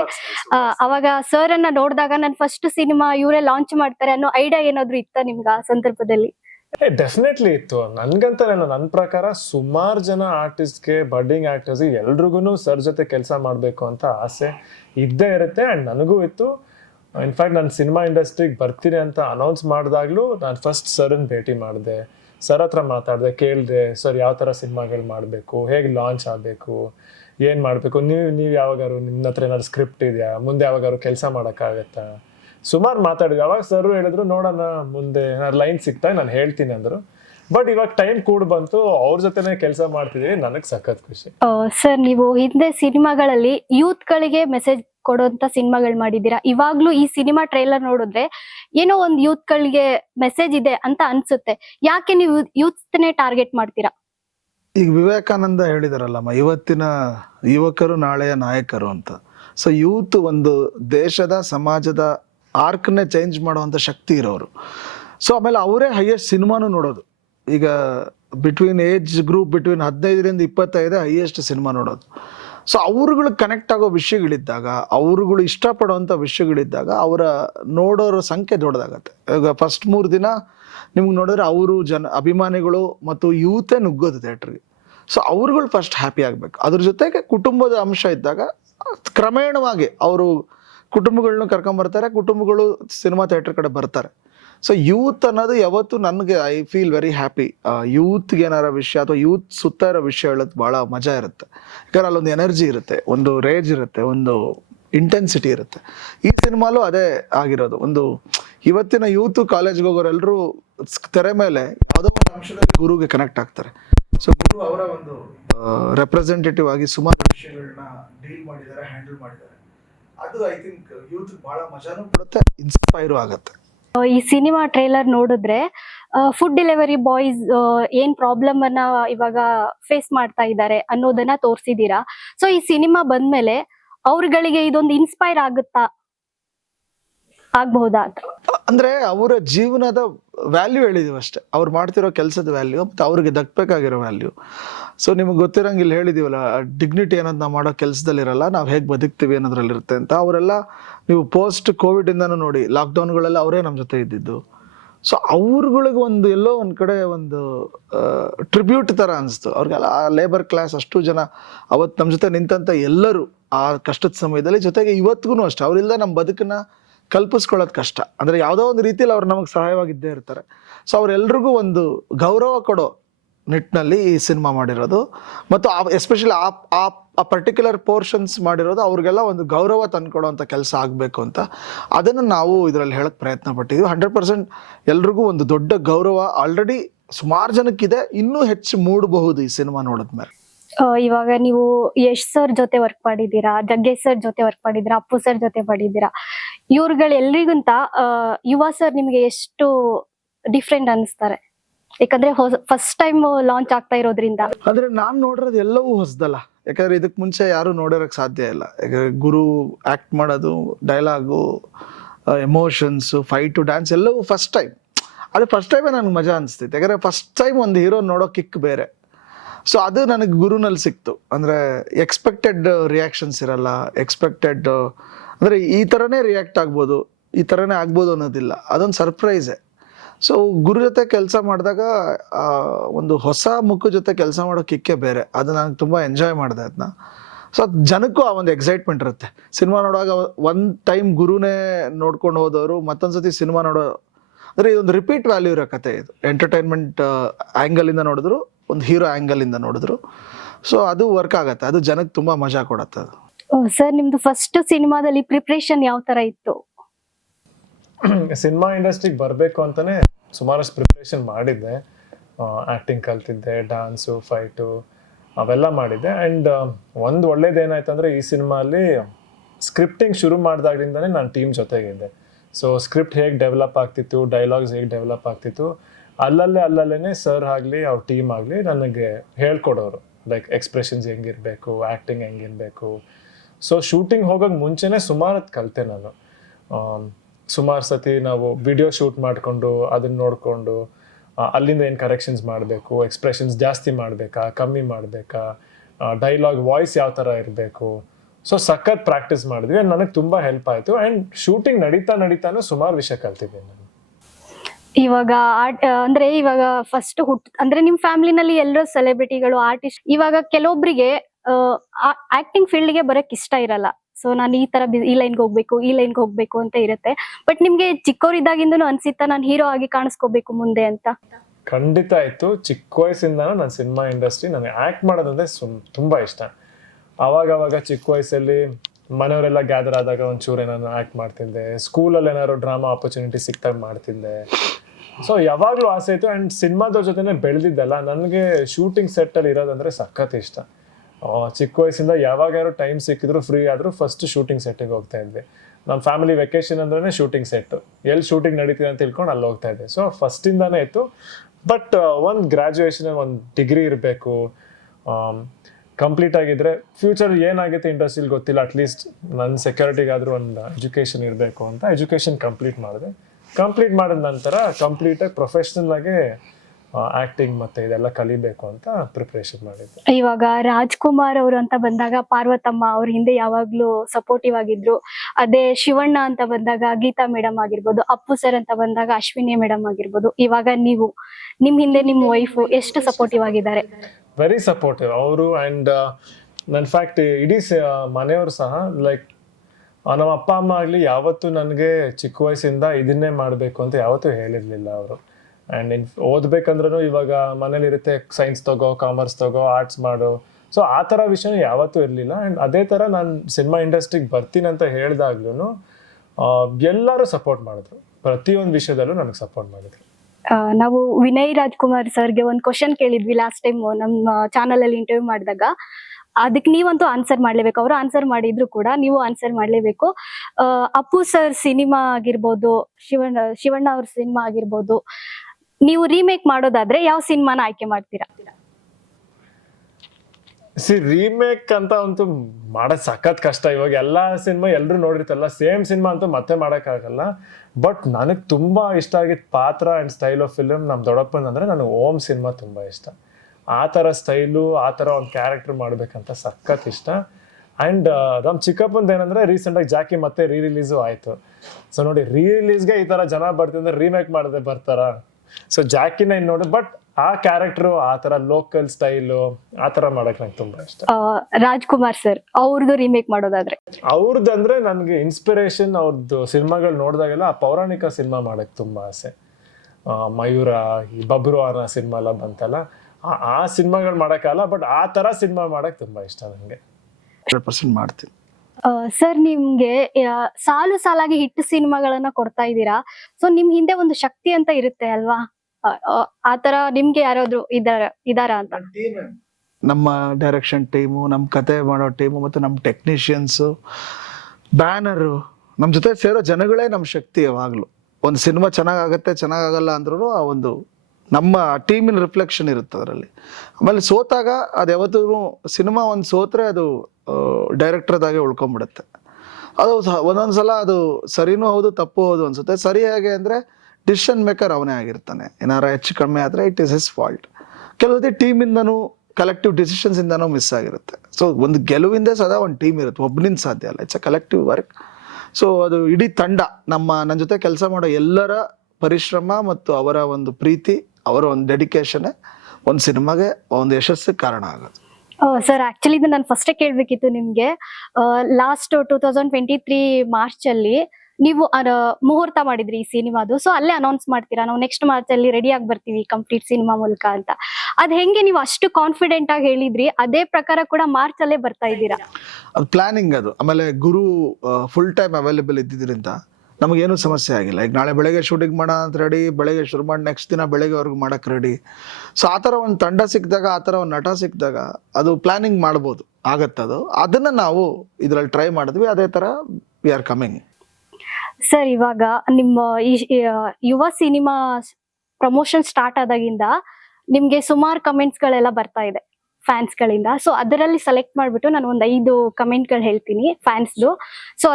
ಅವಾಗ ಸರ್ ಅನ್ನ ನೋಡಿದಾಗ ನನ್ನ ಫಸ್ಟ್ ಸಿನಿಮಾ ಇವರೇ ಲಾಂಚ್ ಮಾಡ್ತಾರೆ ಅನ್ನೋ ಐಡಿಯಾ ಏನಾದ್ರು ಇತ್ತ ನಿಮ್ಗೆ ಆ ಸಂದರ್ಭದಲ್ಲಿ? ಡೆಫಿನೆಟ್ಲಿ ಇತ್ತು. ನನ್ಗಂತಾನೇನು, ನನ್ನ ಪ್ರಕಾರ ಸುಮಾರು ಜನ ಆರ್ಟಿಸ್ಟ್ಗೆ, ಬಡ್ಡಿಂಗ್ ಆಕ್ಟರ್ಸ್ ಎಲ್ರಿಗೂ ಸರ್ ಜೊತೆ ಕೆಲಸ ಮಾಡಬೇಕು ಅಂತ ಆಸೆ ಇದ್ದೇ ಇರುತ್ತೆ. ಅಂಡ್ ನನಗೂ ಇತ್ತು. ಇನ್ಫ್ಯಾಕ್ಟ್ ನಾನು ಸಿನಿಮಾ ಇಂಡಸ್ಟ್ರಿಗೆ ಬರ್ತೀನಿ ಅಂತ ಅನೌನ್ಸ್ ಮಾಡಿದಾಗ್ಲೂ ನಾನು ಫಸ್ಟ್ ಸರ್ನ ಭೇಟಿ ಮಾಡಿದೆ, ಸರ್ ಹತ್ರ ಮಾತಾಡಿದೆ, ಕೇಳಿದೆ, ಸರ್ ಯಾವ ಥರ ಸಿನಿಮಾಗಳು ಮಾಡಬೇಕು, ಹೇಗೆ ಲಾಂಚ್ ಆಗಬೇಕು, ಏನು ಮಾಡಬೇಕು, ನೀವು ಯಾವಾಗಾರು ನಿಮ್ಮ ಹತ್ರ ಏನಾದ್ರು ಸ್ಕ್ರಿಪ್ಟ್ ಇದೆಯಾ, ಮುಂದೆ ಯಾವಾಗಾರು ಕೆಲಸ ಮಾಡೋಕ್ಕಾಗತ್ತಾ, ಸುಮಾರು ಮಾತಾಡಿದ್ವಿ. ಅವಾಗ ಸರ್ ಹೇಳಿದ್ರು, ನೋಡೋಣ ಮುಂದೆ ಏನಾದ್ರು ಲೈನ್ ಸಿಗ್ತಾ ನಾನು ಹೇಳ್ತೀನಿ ಅಂದರು. ಬಟ್ ಇವಾಗ ಟೈಮ್ ಕೂಡ ಬಂತು, ಅವ್ರ ಜೊತೆನೆ ಕೆಲಸ ಮಾಡ್ತಿದ್ದೀವಿ, ನನಗೆ ಸಖತ್ ಖುಷಿ. ಸರ್ ನೀವು ಹಿಂದೆ ಸಿನಿಮಾಗಳಲ್ಲಿ ಯೂತ್ ಗಳಿಗೆ ಮೆಸೇಜ್ ಕೊಡುವಂತ ಸಿನಿಮಾಗಳು ಮಾಡಿದ್ದೀರಾ. ಇವಾಗ್ಲೂ ಈ ಸಿನಿಮಾ ಟ್ರೈಲರ್ ನೋಡಿದ್ರೆ ಏನೋ ಒಂದು ಯೂತ್ ಗಳಿಗೆ ಮೆಸೇಜ್ ಇದೆ ಅಂತ ಅನ್ಸುತ್ತೆ. ಯಾಕೆ ನೀವು ಯೂತ್ನೇ ಟಾರ್ಗೆಟ್ ಮಾಡ್ತೀರಾ? ಈಗ ವಿವೇಕಾನಂದ ಹೇಳಿದಾರಲ್ಲಮ್ಮ, ಇವತ್ತಿನ ಯುವಕರು ನಾಳೆಯ ನಾಯಕರು ಅಂತ. ಸೊ ಯೂತ್ ಒಂದು ದೇಶದ, ಸಮಾಜದ ಆರ್ಕ್ನೇ ಚೇಂಜ್ ಮಾಡುವಂಥ ಶಕ್ತಿ ಇರೋರು. ಸೊ ಆಮೇಲೆ ಅವರೇ ಹೈಯೆಸ್ಟ್ ಸಿನಿಮಾನು ನೋಡೋದು. ಈಗ ಬಿಟ್ವೀನ್ ಏಜ್ ಗ್ರೂಪ್ ಬಿಟ್ವೀನ್ 15 ರಿಂದ 25 ಹೈಯೆಸ್ಟ್ ಸಿನಿಮಾ ನೋಡೋದು. ಸೊ ಅವ್ರುಗಳು ಕನೆಕ್ಟ್ ಆಗೋ ವಿಷಯಗಳಿದ್ದಾಗ, ಅವ್ರುಗಳು ಇಷ್ಟಪಡುವಂಥ ವಿಷಯಗಳಿದ್ದಾಗ ಅವರ ನೋಡೋರ ಸಂಖ್ಯೆ ದೊಡ್ಡದಾಗತ್ತೆ. ಈಗ ಫಸ್ಟ್ 3 ದಿನ ನಿಮ್ಗೆ ನೋಡಿದ್ರೆ ಅವರು ಅಭಿಮಾನಿಗಳು ಮತ್ತು ಯೂತೇ ನುಗ್ಗೋದು ಥಿಯೇಟ್ರಿಗೆ. ಸೊ ಅವ್ರುಗಳು ಫಸ್ಟ್ ಹ್ಯಾಪಿ ಆಗಬೇಕು. ಅದ್ರ ಜೊತೆಗೆ ಕುಟುಂಬದ ಅಂಶ ಇದ್ದಾಗ ಕ್ರಮೇಣವಾಗಿ ಅವರು ಕುಟುಂಬಗಳನ್ನ ಕರ್ಕೊಂಬರ್ತಾರೆ, ಕುಟುಂಬಗಳು ಸಿನಿಮಾ ಥಿಯೇಟರ್ ಕಡೆ ಬರ್ತಾರೆ. ಸೊ ಯೂತ್ ಅನ್ನೋದು ಯಾವತ್ತು ನನಗೆ ಐ ಫೀಲ್ ವೆರಿ ಹ್ಯಾಪಿ. ಯೂತ್ಗೆ ಏನಾರ ವಿಷಯ ಅಥವಾ ಯೂತ್ ಸುತ್ತ ಇರೋ ವಿಷಯ ಹೇಳೋದು ಭಾಳ ಮಜಾ ಇರುತ್ತೆ. ಯಾಕಂದ್ರೆ ಅಲ್ಲೊಂದು ಎನರ್ಜಿ ಇರುತ್ತೆ, ಒಂದು ರೇಜ್ ಇರುತ್ತೆ, ಒಂದು ಇಂಟೆನ್ಸಿಟಿ ಇರುತ್ತೆ. ಈ ಸಿನಿಮಾಲು ಅದೇ ಆಗಿರೋದು. ಒಂದು ಇವತ್ತಿನ ಯೂತ್ ಕಾಲೇಜ್ಗೆ ಹೋಗೋರೆಲ್ಲರೂ ತೆರೆ ಮೇಲೆ ಯಾವುದೋ ಒಂದು ಅಂಶದಲ್ಲಿ ಗುರುಗೆ ಕನೆಕ್ಟ್ ಆಗ್ತಾರೆ. ಸೊ ಗುರು ಅವರ ಒಂದು ರೆಪ್ರೆಸೆಂಟೇಟಿವ್ ಆಗಿ ಸುಮಾರು ವಿಷಯಗಳನ್ನ ಡೀಲ್ ಮಾಡಿದ್ದಾರೆ, ಹ್ಯಾಂಡಲ್ ಮಾಡಿದ್ದಾರೆ. ಅದು ಐ ಥಿಂಕ್ ಯೂತ್ ಭಾಳ ಮಜಾನೂ ಕೊಡುತ್ತೆ, ಇನ್ಸ್ಪೈರು ಆಗತ್ತೆ. ಈ ಸಿನಿಮಾ ಟ್ರೇಲರ್ ನೋಡಿದ್ರೆ ಫುಡ್ ಡೆಲಿವರಿ ಬಾಯ್ಸ್ ಏನ್ ಪ್ರಾಬ್ಲಮ್ ಅನ್ನ ಇವಾಗ ಫೇಸ್ ಮಾಡ್ತಾ ಇದ್ದಾರೆ ಅನ್ನೋದನ್ನ ತೋರಿಸಿದೀರಾ. ಸೊ ಈ ಸಿನಿಮಾ ಬಂದ್ಮೇಲೆ ಅವ್ರಗಳಿಗೆ ಇದೊಂದು ಇನ್ಸ್ಪೈರ್ ಆಗ್ಬಹುದಾ ಅಂತ? ಅಂದ್ರೆ ಅವರ ಜೀವನದ ವ್ಯಾಲ್ಯೂ ಹೇಳಿದೀವಿ ಅಷ್ಟೇ, ಅವ್ರು ಮಾಡ್ತಿರೋ ಕೆಲಸದ ವ್ಯಾಲ್ಯೂ ಮತ್ತು ಅವ್ರಿಗೆ ದಕ್ಕಬೇಕಾಗಿರೋ ವ್ಯಾಲ್ಯೂ. ಸೊ ನಿಮ್ಗೆ ಗೊತ್ತಿರಂಗೆ ಇಲ್ಲಿ ಹೇಳಿದೀವಲ್ಲ, ಡಿಗ್ನಿಟಿ ಅನ್ನೋದು ನಾವು ಮಾಡೋ ಕೆಲಸದಲ್ಲಿರಲ್ಲ, ನಾವು ಹೇಗೆ ಬದುಕ್ತೀವಿ ಅನ್ನೋದ್ರಲ್ಲಿರುತ್ತೆ ಅಂತ. ಅವರೆಲ್ಲ ನೀವು ಪೋಸ್ಟ್ ಕೋವಿಡಿಂದನೂ ನೋಡಿ, ಲಾಕ್ಡೌನ್ಗಳೆಲ್ಲ ಅವರೇ ನಮ್ಮ ಜೊತೆ ಇದ್ದಿದ್ದು. ಸೊ ಅವ್ರುಗಳಿಗೆ ಒಂದು ಎಲ್ಲೋ ಒಂದು ಕಡೆ ಒಂದು ಟ್ರಿಬ್ಯೂಟ್ ಥರ ಅನಿಸ್ತು. ಅವ್ರಿಗೆಲ್ಲ ಆ ಲೇಬರ್ ಕ್ಲಾಸ್ ಅಷ್ಟು ಜನ ಅವತ್ತು ನಮ್ಮ ಜೊತೆ ನಿಂತಂಥ ಎಲ್ಲರೂ ಆ ಕಷ್ಟದ ಸಮಯದಲ್ಲಿ, ಜೊತೆಗೆ ಇವತ್ತಿಗೂ ಅಷ್ಟೇ ಅವರಿಲ್ಲದೆ ನಮ್ಮ ಬದುಕನ್ನ ಕಲ್ಪಿಸ್ಕೊಳ್ಳೋದು ಕಷ್ಟ. ಅಂದರೆ ಯಾವುದೋ ಒಂದು ರೀತಿಯಲ್ಲಿ ಅವ್ರು ನಮಗೆ ಸಹಾಯವಾಗಿದ್ದೇ ಇರ್ತಾರೆ. ಸೊ ಅವರೆಲ್ರಿಗೂ ಒಂದು ಗೌರವ ಕೊಡೋ ನಿಟ್ಟಿನಲ್ಲಿ ಈ ಸಿನಿಮಾ ಮಾಡಿರೋದು, ಮತ್ತು ಎಸ್ಪೆಷಲಿ ಆ ಪರ್ಟಿಕ್ಯುಲರ್ ಪೋರ್ಷನ್ಸ್ ಮಾಡಿರೋದು ಅವ್ರಿಗೆಲ್ಲ ಒಂದು ಗೌರವ ತಂದ್ಕೊಡೋವಂಥ ಕೆಲಸ ಆಗಬೇಕು ಅಂತ ಅದನ್ನು ನಾವು ಇದರಲ್ಲಿ ಹೇಳಕ್ಕೆ ಪ್ರಯತ್ನ ಪಟ್ಟಿದ್ದೀವಿ. 100% ಎಲ್ರಿಗೂ ಒಂದು ದೊಡ್ಡ ಗೌರವ ಆಲ್ರೆಡಿ ಸುಮಾರು ಜನಕ್ಕಿದೆ, ಇನ್ನೂ ಹೆಚ್ಚು ಮೂಡಬಹುದು ಈ ಸಿನಿಮಾ ನೋಡಿದ್ಮೇಲೆ. ಇವಾಗ ನೀವು ಯಶ್ ಸರ್ ಜೊತೆ ವರ್ಕ್ ಮಾಡಿದೀರಾ, ಜಗ್ಗೇಶ್ ಸರ್ ಜೊತೆ ವರ್ಕ್ ಮಾಡಿದೀರಾ, ಅಪ್ಪು ಸರ್ ಜೊತೆ ಮಾಡಿದೀರಾ. ಇವ್ರುಗಳೆಲ್ರಿಗಿಂತ ಯುವ ಸರ್ ನಿಮ್ಗೆ ಎಷ್ಟು ಡಿಫ್ರೆಂಟ್ ಅನಿಸ್ತಾರೆ? ಯಾಕಂದ್ರೆ ಫಸ್ಟ್ ಟೈಮ್ ಲಾಂಚ್ ಆಗ್ತಾ ಇರೋದ್ರಿಂದ. ಅಂದ್ರೆ ನಾನ್ ನೋಡಿರೋದು ಎಲ್ಲವೂ ಹೊಸದಲ್ಲ, ಯಾಕಂದ್ರೆ ಇದಕ್ ಮುಂಚೆ ಯಾರು ನೋಡಿರಕ್ ಸಾಧ್ಯ ಇಲ್ಲ. ಯಾಕಂದ್ರೆ ಗುರು ಆಕ್ಟ್ ಮಾಡೋದು, ಡೈಲಾಗು, ಎಮೋಷನ್ಸ್, ಫೈಟು, ಡ್ಯಾನ್ಸ್ ಎಲ್ಲವೂ ಫಸ್ಟ್ ಟೈಮ್. ಅದು ಫಸ್ಟ್ ಟೈಮೇ ನನಗೆ ಮಜಾ ಅನಿಸ್ತಿತ್ತು. ಯಾಕಂದ್ರೆ ಫಸ್ಟ್ ಟೈಮ್ ಒಂದು ಹೀರೋ ನೋಡೋ ಕಿಕ್ ಬೇರೆ. ಸೊ ಅದು ನನಗೆ ಗುರುನಲ್ಲಿ ಸಿಕ್ತು. ಅಂದರೆ ಎಕ್ಸ್ಪೆಕ್ಟೆಡ್ ರಿಯಾಕ್ಷನ್ಸ್ ಇರಲ್ಲ, ಎಕ್ಸ್ಪೆಕ್ಟೆಡ್ ಅಂದರೆ ಈ ಥರನೇ ರಿಯಾಕ್ಟ್ ಆಗ್ಬೋದು, ಈ ಥರನೇ ಆಗ್ಬೋದು ಅನ್ನೋದಿಲ್ಲ, ಅದೊಂದು ಸರ್ಪ್ರೈಸೇ. ಸೊ ಗುರು ಜೊತೆ ಕೆಲಸ ಮಾಡಿದಾಗ ಒಂದು ಹೊಸ ಮುಖ ಜೊತೆ ಕೆಲಸ ಮಾಡೋ ಕಿಕ್ಕೇ ಬೇರೆ. ಅದು ನನಗೆ ತುಂಬ ಎಂಜಾಯ್ ಮಾಡಿದೆ ಅದನ್ನ. ಸೊ ಅದು ಜನಕ್ಕೂ ಆ ಒಂದು ಎಕ್ಸೈಟ್ಮೆಂಟ್ ಇರುತ್ತೆ. ಸಿನಿಮಾ ನೋಡುವಾಗ ಒಂದು ಟೈಮ್ ಗುರುನೇ ನೋಡ್ಕೊಂಡು ಹೋದವರು ಮತ್ತೊಂದ್ಸತಿ ಸಿನಿಮಾ ನೋಡೋ, ಅಂದರೆ ಇದೊಂದು ರಿಪೀಟ್ ವ್ಯಾಲ್ಯೂ ಇರೋ ಕತೆ ಇದು. ಎಂಟರ್ಟೈನ್ಮೆಂಟ್ ಆ್ಯಂಗಲಿಂದ ನೋಡಿದ್ರು, ಒಂದು ಹೀರೋ ಆ್ಯಂಗಲಿಂದ ನೋಡಿದ್ರು. ಸೊ ಅದು ವರ್ಕ್ ಆಗತ್ತೆ, ಅದು ಜನಕ್ಕೆ ತುಂಬ ಮಜಾ ಕೊಡತ್ತೆ ಅದು. ಸರ್ ನಿಮ್ದು ಫಸ್ಟ್ ಸಿನಿಮಾದಲ್ಲಿ ಪ್ರಿಪ್ರೇಷನ್ ಯಾವ ತರ ಇತ್ತು? ಸಿನಿಮಾ ಇಂಡಸ್ಟ್ರಿಗೆ ಬರಬೇಕು ಅಂತಾನೆ ಸುಮಾರಷ್ಟು ಪ್ರಿಪ್ರೇಷನ್ ಮಾಡಿದ್ದೆ. ಆ್ಯಕ್ಟಿಂಗ್ ಕಲ್ತಿದ್ದೆ, ಡ್ಯಾನ್ಸು, ಫೈಟು ಅವೆಲ್ಲ ಮಾಡಿದ್ದೆ. ಆ್ಯಂಡ್ ಒಂದು ಒಳ್ಳೇದೇನಾಯ್ತು ಅಂದರೆ ಈ ಸಿನಿಮಾಲಿ ಸ್ಕ್ರಿಪ್ಟಿಂಗ್ ಶುರು ಮಾಡಿದಾಗ್ಲಿಂದನೇ ನಾನು ಟೀಮ್ ಜೊತೆಗಿದ್ದೆ. ಸೊ ಸ್ಕ್ರಿಪ್ಟ್ ಹೇಗೆ ಡೆವಲಪ್ ಆಗ್ತಿತ್ತು, ಡೈಲಾಗ್ಸ್ ಹೇಗೆ ಡೆವಲಪ್ ಆಗ್ತಿತ್ತು, ಅಲ್ಲಲ್ಲೇ ಸರ್ ಆಗಲಿ ಅವ್ರ ಟೀಮ್ ಆಗಲಿ ನನಗೆ ಹೇಳ್ಕೊಡೋರು. ಲೈಕ್ ಎಕ್ಸ್ಪ್ರೆಷನ್ಸ್ ಹೆಂಗಿರಬೇಕು, ಆ್ಯಕ್ಟಿಂಗ್ ಹೆಂಗಿರಬೇಕು. ಸೊ ಶೂಟಿಂಗ್ ಹೋಗೋಕೆ ಮುಂಚೆನೇ ಸುಮಾರು ಕಲಿತೆ ನಾನು. ಸುಮಾರು ಸತಿ ನಾವು ವಿಡಿಯೋ ಶೂಟ್ ಮಾಡಿಕೊಂಡು ಅದನ್ನು ನೋಡಿಕೊಂಡು ಅಲ್ಲಿಂದ ಏನು ಕರೆಕ್ಷನ್ಸ್ ಮಾಡಬೇಕು, ಎಕ್ಸ್ಪ್ರೆಷನ್ಸ್ ಜಾಸ್ತಿ ಮಾಡಬೇಕಾ, ಕಮ್ಮಿ ಮಾಡಬೇಕಾ, ಡೈಲಾಗ್ ವಾಯ್ಸ್ ಯಾವ ಥರ ಇರಬೇಕು. ಸೊ ಸಖತ್ ಪ್ರಾಕ್ಟೀಸ್ ಮಾಡಿದ್ವಿ. ನನಗೆ ತುಂಬ ಹೆಲ್ಪ್ ಆಯಿತು. ಆ್ಯಂಡ್ ಶೂಟಿಂಗ್ ನಡೀತಾನು ಸುಮಾರು ವಿಷಯ ಕಲ್ತಿದ್ದೆ ನಾನು. ಇವಾಗ ಅಂದ್ರೆ ಇವಾಗ ಫಸ್ಟ್ ಅಂದ್ರೆ ನಿಮ್ ಫ್ಯಾಮಿಲಿನಲ್ಲಿ ಎಲ್ಲರೂ ಸೆಲೆಬ್ರಿಟಿಗಳು, ಆರ್ಟಿಸ್ಟ್. ಇವಾಗ ಕೆಲವೊಬ್ರಿಗೆ ಆಕ್ಟಿಂಗ್ ಫೀಲ್ಡ್ಗೆ ಬರಕ್ ಇಷ್ಟ ಇರಲ್ಲ. ಸೊ ನಾನು ಈ ತರ ಈ ಲೈನ್ಗೆ ಹೋಗ್ಬೇಕು, ಈ ಲೈನ್ಗೆ ಹೋಗ್ಬೇಕು ಅಂತ ಇರುತ್ತೆ. ಬಟ್ ನಿಮ್ಗೆ ಚಿಕ್ಕವರಿದ್ದಾಗಿಂದನೂ ಅನ್ಸಿತ್ತಾ ನಾನು ಹೀರೋ ಆಗಿ ಕಾಣಿಸ್ಕೋಬೇಕು ಮುಂದೆ ಅಂತ? ಖಂಡಿತ ಆಯಿತು. ಚಿಕ್ಕ ವಯಸ್ಸಿಂದನೂ ನಾನು ಸಿನಿಮಾ ಇಂಡಸ್ಟ್ರಿ, ನನಗೆ ಆ್ಯಕ್ಟ್ ಮಾಡೋದಂದ್ರೆ ತುಂಬ ಇಷ್ಟ. ಆವಾಗ ಚಿಕ್ಕ ವಯಸ್ಸಲ್ಲಿ ಮನೆಯವರೆಲ್ಲ ಗ್ಯಾದರ್ ಆದಾಗ ಒಂಚೂರು ಏನಾದ್ರು ಆ್ಯಕ್ಟ್ ಮಾಡ್ತಿದ್ದೆ. ಸ್ಕೂಲಲ್ಲಿ ಏನಾದ್ರು ಡ್ರಾಮಾ ಆಪರ್ಚುನಿಟಿ ಸಿಕ್ತಾಗ ಮಾಡ್ತಿದ್ದೆ. ಸೊ ಯಾವಾಗಲೂ ಆಸೆ ಇತ್ತು. ಆ್ಯಂಡ್ ಸಿನಿಮಾದವ್ರ ಜೊತೆನೇ ಬೆಳೆದಿದ್ದಲ್ಲ, ನನಗೆ ಶೂಟಿಂಗ್ ಸೆಟ್ಟಲ್ಲಿ ಇರೋದಂದರೆ ಸಖತ್ ಇಷ್ಟ. ಚಿಕ್ಕ ವಯಸ್ಸಿಂದ ಯಾವಾಗಾದ್ರು ಟೈಮ್ ಸಿಕ್ಕಿದ್ರು, ಫ್ರೀ ಆದರೂ ಫಸ್ಟ್ ಶೂಟಿಂಗ್ ಸೆಟ್ಟಿಗೆ ಹೋಗ್ತಾ ಇದ್ವಿ. ನಮ್ಮ ಫ್ಯಾಮಿಲಿ ವೆಕೇಶನ್ ಅಂದ್ರೆ ಶೂಟಿಂಗ್ ಸೆಟ್ಟು, ಎಲ್ಲಿ ಶೂಟಿಂಗ್ ನಡೀತಿದೆ ಅಂತ ತಿಳ್ಕೊಂಡು ಅಲ್ಲಿ ಹೋಗ್ತಾ ಇದ್ದೆ. ಸೊ ಫಸ್ಟಿಂದಾನೇ ಇತ್ತು. ಬಟ್ ಒಂದು ಗ್ರ್ಯಾಜುಯೇಷನ್, ಒಂದು ಡಿಗ್ರಿ ಇರಬೇಕು, ಕಂಪ್ಲೀಟ್ ಆಗಿದ್ರೆ ಫ್ಯೂಚರ್ ಏನಾಗುತ್ತೆ ಇಂಡಸ್ಟ್ರಿಲಿ ಗೊತ್ತಿಲ್ಲ, ಅಟ್ಲೀಸ್ಟ್ ನನ್ನ ಸೆಕ್ಯೂರಿಟಿಗಾದರೂ ಒಂದು ಎಜುಕೇಷನ್ ಇರಬೇಕು ಅಂತ ಎಜುಕೇಷನ್ ಕಂಪ್ಲೀಟ್ ಮಾಡಿದೆ. ಕಂಪ್ಲೀಟ್ ಮಾಡಿದ ನಂತರ ಕಂಪ್ಲೀಟಾಗಿ ಪ್ರೊಫೆಷ್ನಲ್ ಆಗಿ ಆಕ್ಟಿಂಗ್ ಮತ್ತೆ ಇದೆಲ್ಲ ಕಲಿಬೇಕು ಅಂತ ಪ್ರಿಪ್ರೇಷನ್ ಮಾಡಿದ್ದೆ. ಇವಾಗ ರಾಜ್ಕುಮಾರ್ ಅವರು ಅಂತ ಬಂದಾಗ ಪಾರ್ವತಮ್ಮ ಅವ್ರ ಹಿಂದೆ ಯಾವಾಗ್ಲೂ ಸಪೋರ್ಟಿವ್ ಆಗಿದ್ರು. ಅದೇ ಶಿವಣ್ಣ ಅಂತ ಬಂದಾಗ ಗೀತಾ ಮೇಡಮ್ ಆಗಿರ್ಬೋದು, ಅಪ್ಪು ಸರ್ ಅಂತ ಬಂದಾಗ ಅಶ್ವಿನಿ ಮೇಡಮ್ ಆಗಿರ್ಬೋದು. ಇವಾಗ ನೀವು ನಿಮ್ ಹಿಂದೆ ನಿಮ್ ವೈಫ್ ಎಷ್ಟು ಸಪೋರ್ಟಿವ್ ಆಗಿದ್ದಾರೆ? ವೆರಿ ಸಪೋರ್ಟಿವ್ ಅವರು. ಆ್ಯಂಡ್ ನನ್ನ ಫ್ಯಾಕ್ಟ್ ಇಡೀ ಮನೆಯವರು ಸಹ ಲೈಕ್ ನಮ್ಮ ಅಪ್ಪ ಅಮ್ಮ ಆಗಲಿ ಯಾವತ್ತೂ ನನಗೆ ಚಿಕ್ಕ ವಯಸ್ಸಿಂದ ಇದನ್ನೇ ಮಾಡಬೇಕು ಅಂತ ಯಾವತ್ತೂ ಹೇಳಿರಲಿಲ್ಲ ಅವರು. ಆ್ಯಂಡ್ ಓದ್ಬೇಕಂದ್ರೂ ಇವಾಗ ಮನೇಲಿರುತ್ತೆ, ಸೈನ್ಸ್ ತಗೋ, ಕಾಮರ್ಸ್ ತಗೋ, ಆರ್ಟ್ಸ್ ಮಾಡು. ಸೊ ಆ ಥರ ವಿಷಯ ಯಾವತ್ತೂ ಇರಲಿಲ್ಲ. ಆ್ಯಂಡ್ ಅದೇ ಥರ ನಾನು ಸಿನಿಮಾ ಇಂಡಸ್ಟ್ರಿಗೆ ಬರ್ತೀನಿ ಅಂತ ಹೇಳಿದಾಗ್ಲೂ ಎಲ್ಲರೂ ಸಪೋರ್ಟ್ ಮಾಡಿದ್ರು. ಪ್ರತಿಯೊಂದು ವಿಷಯದಲ್ಲೂ ನನಗೆ ಸಪೋರ್ಟ್ ಮಾಡಿದ್ರು. ನಾವು ವಿನಯ್ ರಾಜ್ಕುಮಾರ್ ಸರ್ಗೆ ಒಂದು ಕ್ವಶನ್ ಕೇಳಿದ್ವಿ ಲಾಸ್ಟ್ ಟೈಮ್ ನಮ್ಮ ಚಾನಲ್ ಅಲ್ಲಿ ಇಂಟರ್ವ್ಯೂ ಮಾಡಿದಾಗ. ಅದಕ್ಕೆ ನೀವಂತೂ ಆನ್ಸರ್ ಮಾಡ್ಲೇಬೇಕು. ಅವರು ಆನ್ಸರ್ ಮಾಡಿದ್ರು ಕೂಡ ನೀವು ಆನ್ಸರ್ ಮಾಡ್ಲೇಬೇಕು. ಅಪ್ಪು ಸರ್ ಸಿನಿಮಾ ಆಗಿರ್ಬೋದು, ಶಿವಣ್ಣ ಅವ್ರ ಸಿನಿಮಾ ಆಗಿರ್ಬೋದು, ನೀವು ರೀಮೇಕ್ ಮಾಡೋದಾದ್ರೆ ಯಾವ ಸಿನಿಮಾನ ಆಯ್ಕೆ ಮಾಡ್ತೀರಾ? ರೀಮೇಕ್ ಅಂತ ಅಂತೂ ಮಾಡೋದು ಸಖತ್ ಕಷ್ಟ. ಇವಾಗ ಎಲ್ಲಾ ಸಿನಿಮಾ ಎಲ್ಲರೂ ನೋಡಿರ್ತಲ್ಲ, ಸೇಮ್ ಸಿನಿಮಾ ಅಂತೂ ಮತ್ತೆ ಮಾಡೋಕ್ಕಾಗಲ್ಲ. ಬಟ್ ನನಗೆ ತುಂಬಾ ಇಷ್ಟ ಆಗಿದ್ದ ಪಾತ್ರ ಅಂಡ್ ಸ್ಟೈಲ್ ಆಫ್ ಫಿಲ್ಮ್ ನಮ್ಮ ದೊಡ್ಡಪ್ಪನ ಅಂದ್ರೆ ನನಗೆ ಓಂ ಸಿನಿಮಾ ತುಂಬಾ ಇಷ್ಟ. ಆ ಥರ ಸ್ಟೈಲು, ಆ ಥರ ಒಂದು ಕ್ಯಾರೆಕ್ಟರ್ ಮಾಡ್ಬೇಕಂತ ಸಖತ್ ಇಷ್ಟ. ಆ್ಯಂಡ್ ನಮ್ಮ ಚಿಕ್ಕಪ್ಪಂದು ಏನಂದ್ರೆ ರೀಸೆಂಟಾಗಿ ಜಾಕಿ ಮತ್ತೆ ರಿಲೀಸು ಆಯ್ತು. ಸೊ ನೋಡಿ, ರಿಲೀಸ್ಗೆ ಈ ಥರ ಜನ ಬರ್ತಿದ್ರೆ ರೀಮೇಕ್ ಮಾಡದೆ ಬರ್ತಾರ? ಸೊ ಜಾಕಿನ ಇನ್ನು ನೋಡಿ, ಬಟ್ ಆ ಕ್ಯಾರೆಕ್ಟರ್ ಆ ತರ ಲೋಕಲ್ ಸ್ಟೈಲು ಆ ತರ ಮಾಡಕ್ ನಂಗೆ ತುಂಬಾ ಇಷ್ಟ. ರಾಜ್ಕುಮಾರ್ ಸರ್ ಅವ್ರದ್ದು ರೀಮೇಕ್ ಮಾಡೋದಾದ್ರೆ? ಅವ್ರದ್ದು ಅಂದ್ರೆ ನನ್ಗೆ ಇನ್ಸ್ಪಿರೇಷನ್ ಅವ್ರದ್ದು ಸಿನಿಮಾಗಳು ನೋಡಿದಾಗೆಲ್ಲ ಆ ಪೌರಾಣಿಕ ಸಿನಿಮಾ ಮಾಡಕ್ ತುಂಬಾ ಆಸೆ. ಮಯೂರ, ಈ ಬಬ್ರು ಅನ್ನೋ ಸಿನಿಮಾ ಎಲ್ಲ ಬಂತಲ್ಲ, ಆ ಸಿನಿಮಾಗಳು ಮಾಡಕ್ಕಲ್ಲ, ಬಟ್ ಆ ತರ ಸಿನಿಮಾ ಮಾಡಕ್ ತುಂಬಾ ಇಷ್ಟ ನಂಗೆ. 100% ಮಾಡ್ತೀನಿ. ಸರ್, ನಿಮ್ಗೆ ಸಾಲು ಸಾಲಾಗಿ ಹಿಟ್ ಸಿನಿಮಾಗಳನ್ನ ಕೊಡ್ತಾ ಇದ್ದೀರಾ. ಸೊ ನಿಮ್ ಹಿಂದೆ ಒಂದು ಶಕ್ತಿ ಅಂತ ಇರುತ್ತೆ ಅಲ್ವಾ? ಆತರ ನಿಮ್ಗೆ ಯಾರಾದ್ರೂ ಇದಾರ ಅಂತ? ನಮ್ಮ ಡೈರೆಕ್ಷನ್ ಟೀಮು, ನಮ್ಮ ಕತೆ ಮಾಡೋ ಟೀಮು, ಮತ್ತು ನಮ್ಮ ಟೆಕ್ನಿಷಿಯನ್ಸು, ಬ್ಯಾನರು, ನಮ್ಮ ಜೊತೆ ಸೇರೋ ಜನಗಳೇ ನಮ್ಮ ಶಕ್ತಿ. ಯಾವಾಗಲೂ ಒಂದು ಸಿನಿಮಾ ಚೆನ್ನಾಗಾಗತ್ತೆ, ಚೆನ್ನಾಗಾಗಲ್ಲ ಅಂದ್ರೂ ಆ ಒಂದು ನಮ್ಮ ಟೀಮಿನ ರಿಫ್ಲೆಕ್ಷನ್ ಇರುತ್ತೆ ಅದರಲ್ಲಿ. ಆಮೇಲೆ ಸೋತಾಗ ಅದು ಯಾವತ್ತೂ ಸಿನಿಮಾ ಒಂದು ಸೋತ್ರೆ ಅದು ಡೈರೆಕ್ಟರ್ದಾಗೆ ಉಳ್ಕೊಂಬಿಡುತ್ತೆ. ಅದು ಒಂದೊಂದ್ಸಲ ಅದು ಸರಿನೂ ಹೌದು, ತಪ್ಪು ಹೌದು ಅನ್ಸುತ್ತೆ. ಸರಿ ಹೇಗೆ ಅಂದರೆ ಡಿಸಿಷನ್ ಮೇಕರ್ ಅವನೇ ಆಗಿರ್ತಾನೆ. ಏನಾರ ಹೆಚ್ಚು ಕಡಿಮೆ ಆದರೆ ಇಟ್ ಈಸ್ ಹಿಸ್ ಫಾಲ್ಟ್. ಕೆಲವೊಂದು ಟೀಮಿಂದನೂ ಕಲೆಕ್ಟಿವ್ ಡಿಸಿಷನ್ಸಿಂದನೂ ಮಿಸ್ ಆಗಿರುತ್ತೆ. ಸೊ ಒಂದು ಗೆಲುವಿಂದ ಸದಾ ಒಂದು ಟೀಮ್ ಇರುತ್ತೆ, ಒಬ್ಬನಿಂದ ಸಾಧ್ಯ ಅಲ್ಲ. It's a collective work. So ಅದು ಇಡೀ ತಂಡ, ನನ್ನ ಜೊತೆ ಕೆಲಸ ಮಾಡೋ ಎಲ್ಲರ ಪರಿಶ್ರಮ ಮತ್ತು ಅವರ ಒಂದು ಪ್ರೀತಿ, ಅವರ ಒಂದು ಡೆಡಿಕೇಶನ್ ಒಂದು ಸಿನಿಮಾಗೆ ಒಂದು ಯಶಸ್ಸಿಗೆ ಕಾರಣ ಆಗೋದು. ಸರ್, ಆಕ್ಚುಲಿ ಇದು ನಾನು ಫಸ್ಟೇ ಕೇಳ್ಬೇಕಿತ್ತು ನಿಮ್ಗೆ. ಲಾಸ್ಟ್ 2023 ಮಾರ್ಚ್ ಅಲ್ಲಿ ನೀವು ಮುಹೂರ್ತ ಮಾಡಿದ್ರಿ ಈ ಸಿನಿಮಾದು. ಸೊ ಅಲ್ಲೇ ಅನೌನ್ಸ್ ಮಾಡ್ತೀರಾ, ನಾವು ನೆಕ್ಸ್ಟ್ ಮಾರ್ಚ್ ಅಲ್ಲಿ ರೆಡಿ ಆಗಿ ಬರ್ತೀವಿ ಕಂಪ್ಲೀಟ್ ಸಿನಿಮಾ ಮೂಲಕ ಅಂತ. ಅದ್ ಹೆಂಗೆ ನೀವು ಅಷ್ಟು ಕಾನ್ಫಿಡೆಂಟ್ ಆಗಿ ಹೇಳಿದ್ರಿ, ಅದೇ ಪ್ರಕಾರ ಕೂಡ ಮಾರ್ಚ್ ಅಲ್ಲೇ ಬರ್ತಾ ಇದ್ದೀರಾ? ಅದು ಪ್ಲಾನಿಂಗ್ ಅದು. ಆಮೇಲೆ ಗುರು ಫುಲ್ ಟೈಮ್ ಅವೈಲೇಬಲ್ ಇದ್ದಿದ್ರಿಂದ ನಮಗೇನು ಸಮಸ್ಯೆ ಆಗಿಲ್ಲ. ಈಗ ನಾಳೆ ಬೆಳಗ್ಗೆ ಶೂಟಿಂಗ್ ಮಾಡೋ ಅಂತ ರೆಡಿ, ಬೆಳಗ್ಗೆ ಶುರು ಮಾಡಿ ನೆಕ್ಸ್ಟ್ ದಿನ ಬೆಳಗ್ಗೆವರೆಗೂ ಮಾಡಕ್ಕೆ ರೆಡಿ. ಸೊ ಆ ಥರ ಒಂದು ತಂಡ ಸಿಕ್ಕಿದಾಗ, ಆ ಥರ ಒಂದು ನಟ ಸಿಕ್ಕಿದಾಗ ಅದು ಪ್ಲಾನಿಂಗ್ ಮಾಡ್ಬೋದು, ಆಗತ್ತದು. ಅದನ್ನು ನಾವು ಇದರಲ್ಲಿ ಟ್ರೈ ಮಾಡಿದ್ವಿ. ಅದೇ ಥರ ವಿ ಆರ್ ಕಮಿಂಗ್. ಸರ್, ಇವಾಗ ನಿಮ್ಮ ಈ ಯುವ ಸಿನಿಮಾ ಪ್ರಮೋಷನ್ ಸ್ಟಾರ್ಟ್ ಆದಾಗಿಂದ ನಿಮ್ಗೆ ಸುಮಾರು ಕಮೆಂಟ್ಸ್ ಗಳೆಲ್ಲ ಬರ್ತಾ ಇದೆ ಫ್ಯಾನ್ಸ್ ಗಳಿಂದ. ಸೊ ಅದರಲ್ಲಿ ಸೆಲೆಕ್ಟ್ ಮಾಡ್ಬಿಟ್ಟು ನಾನು ಒಂದು 5 ಕಮೆಂಟ್ ಗಳು ಹೇಳ್ತೀನಿ ಫ್ಯಾನ್ಸ್ದು. ಸೊ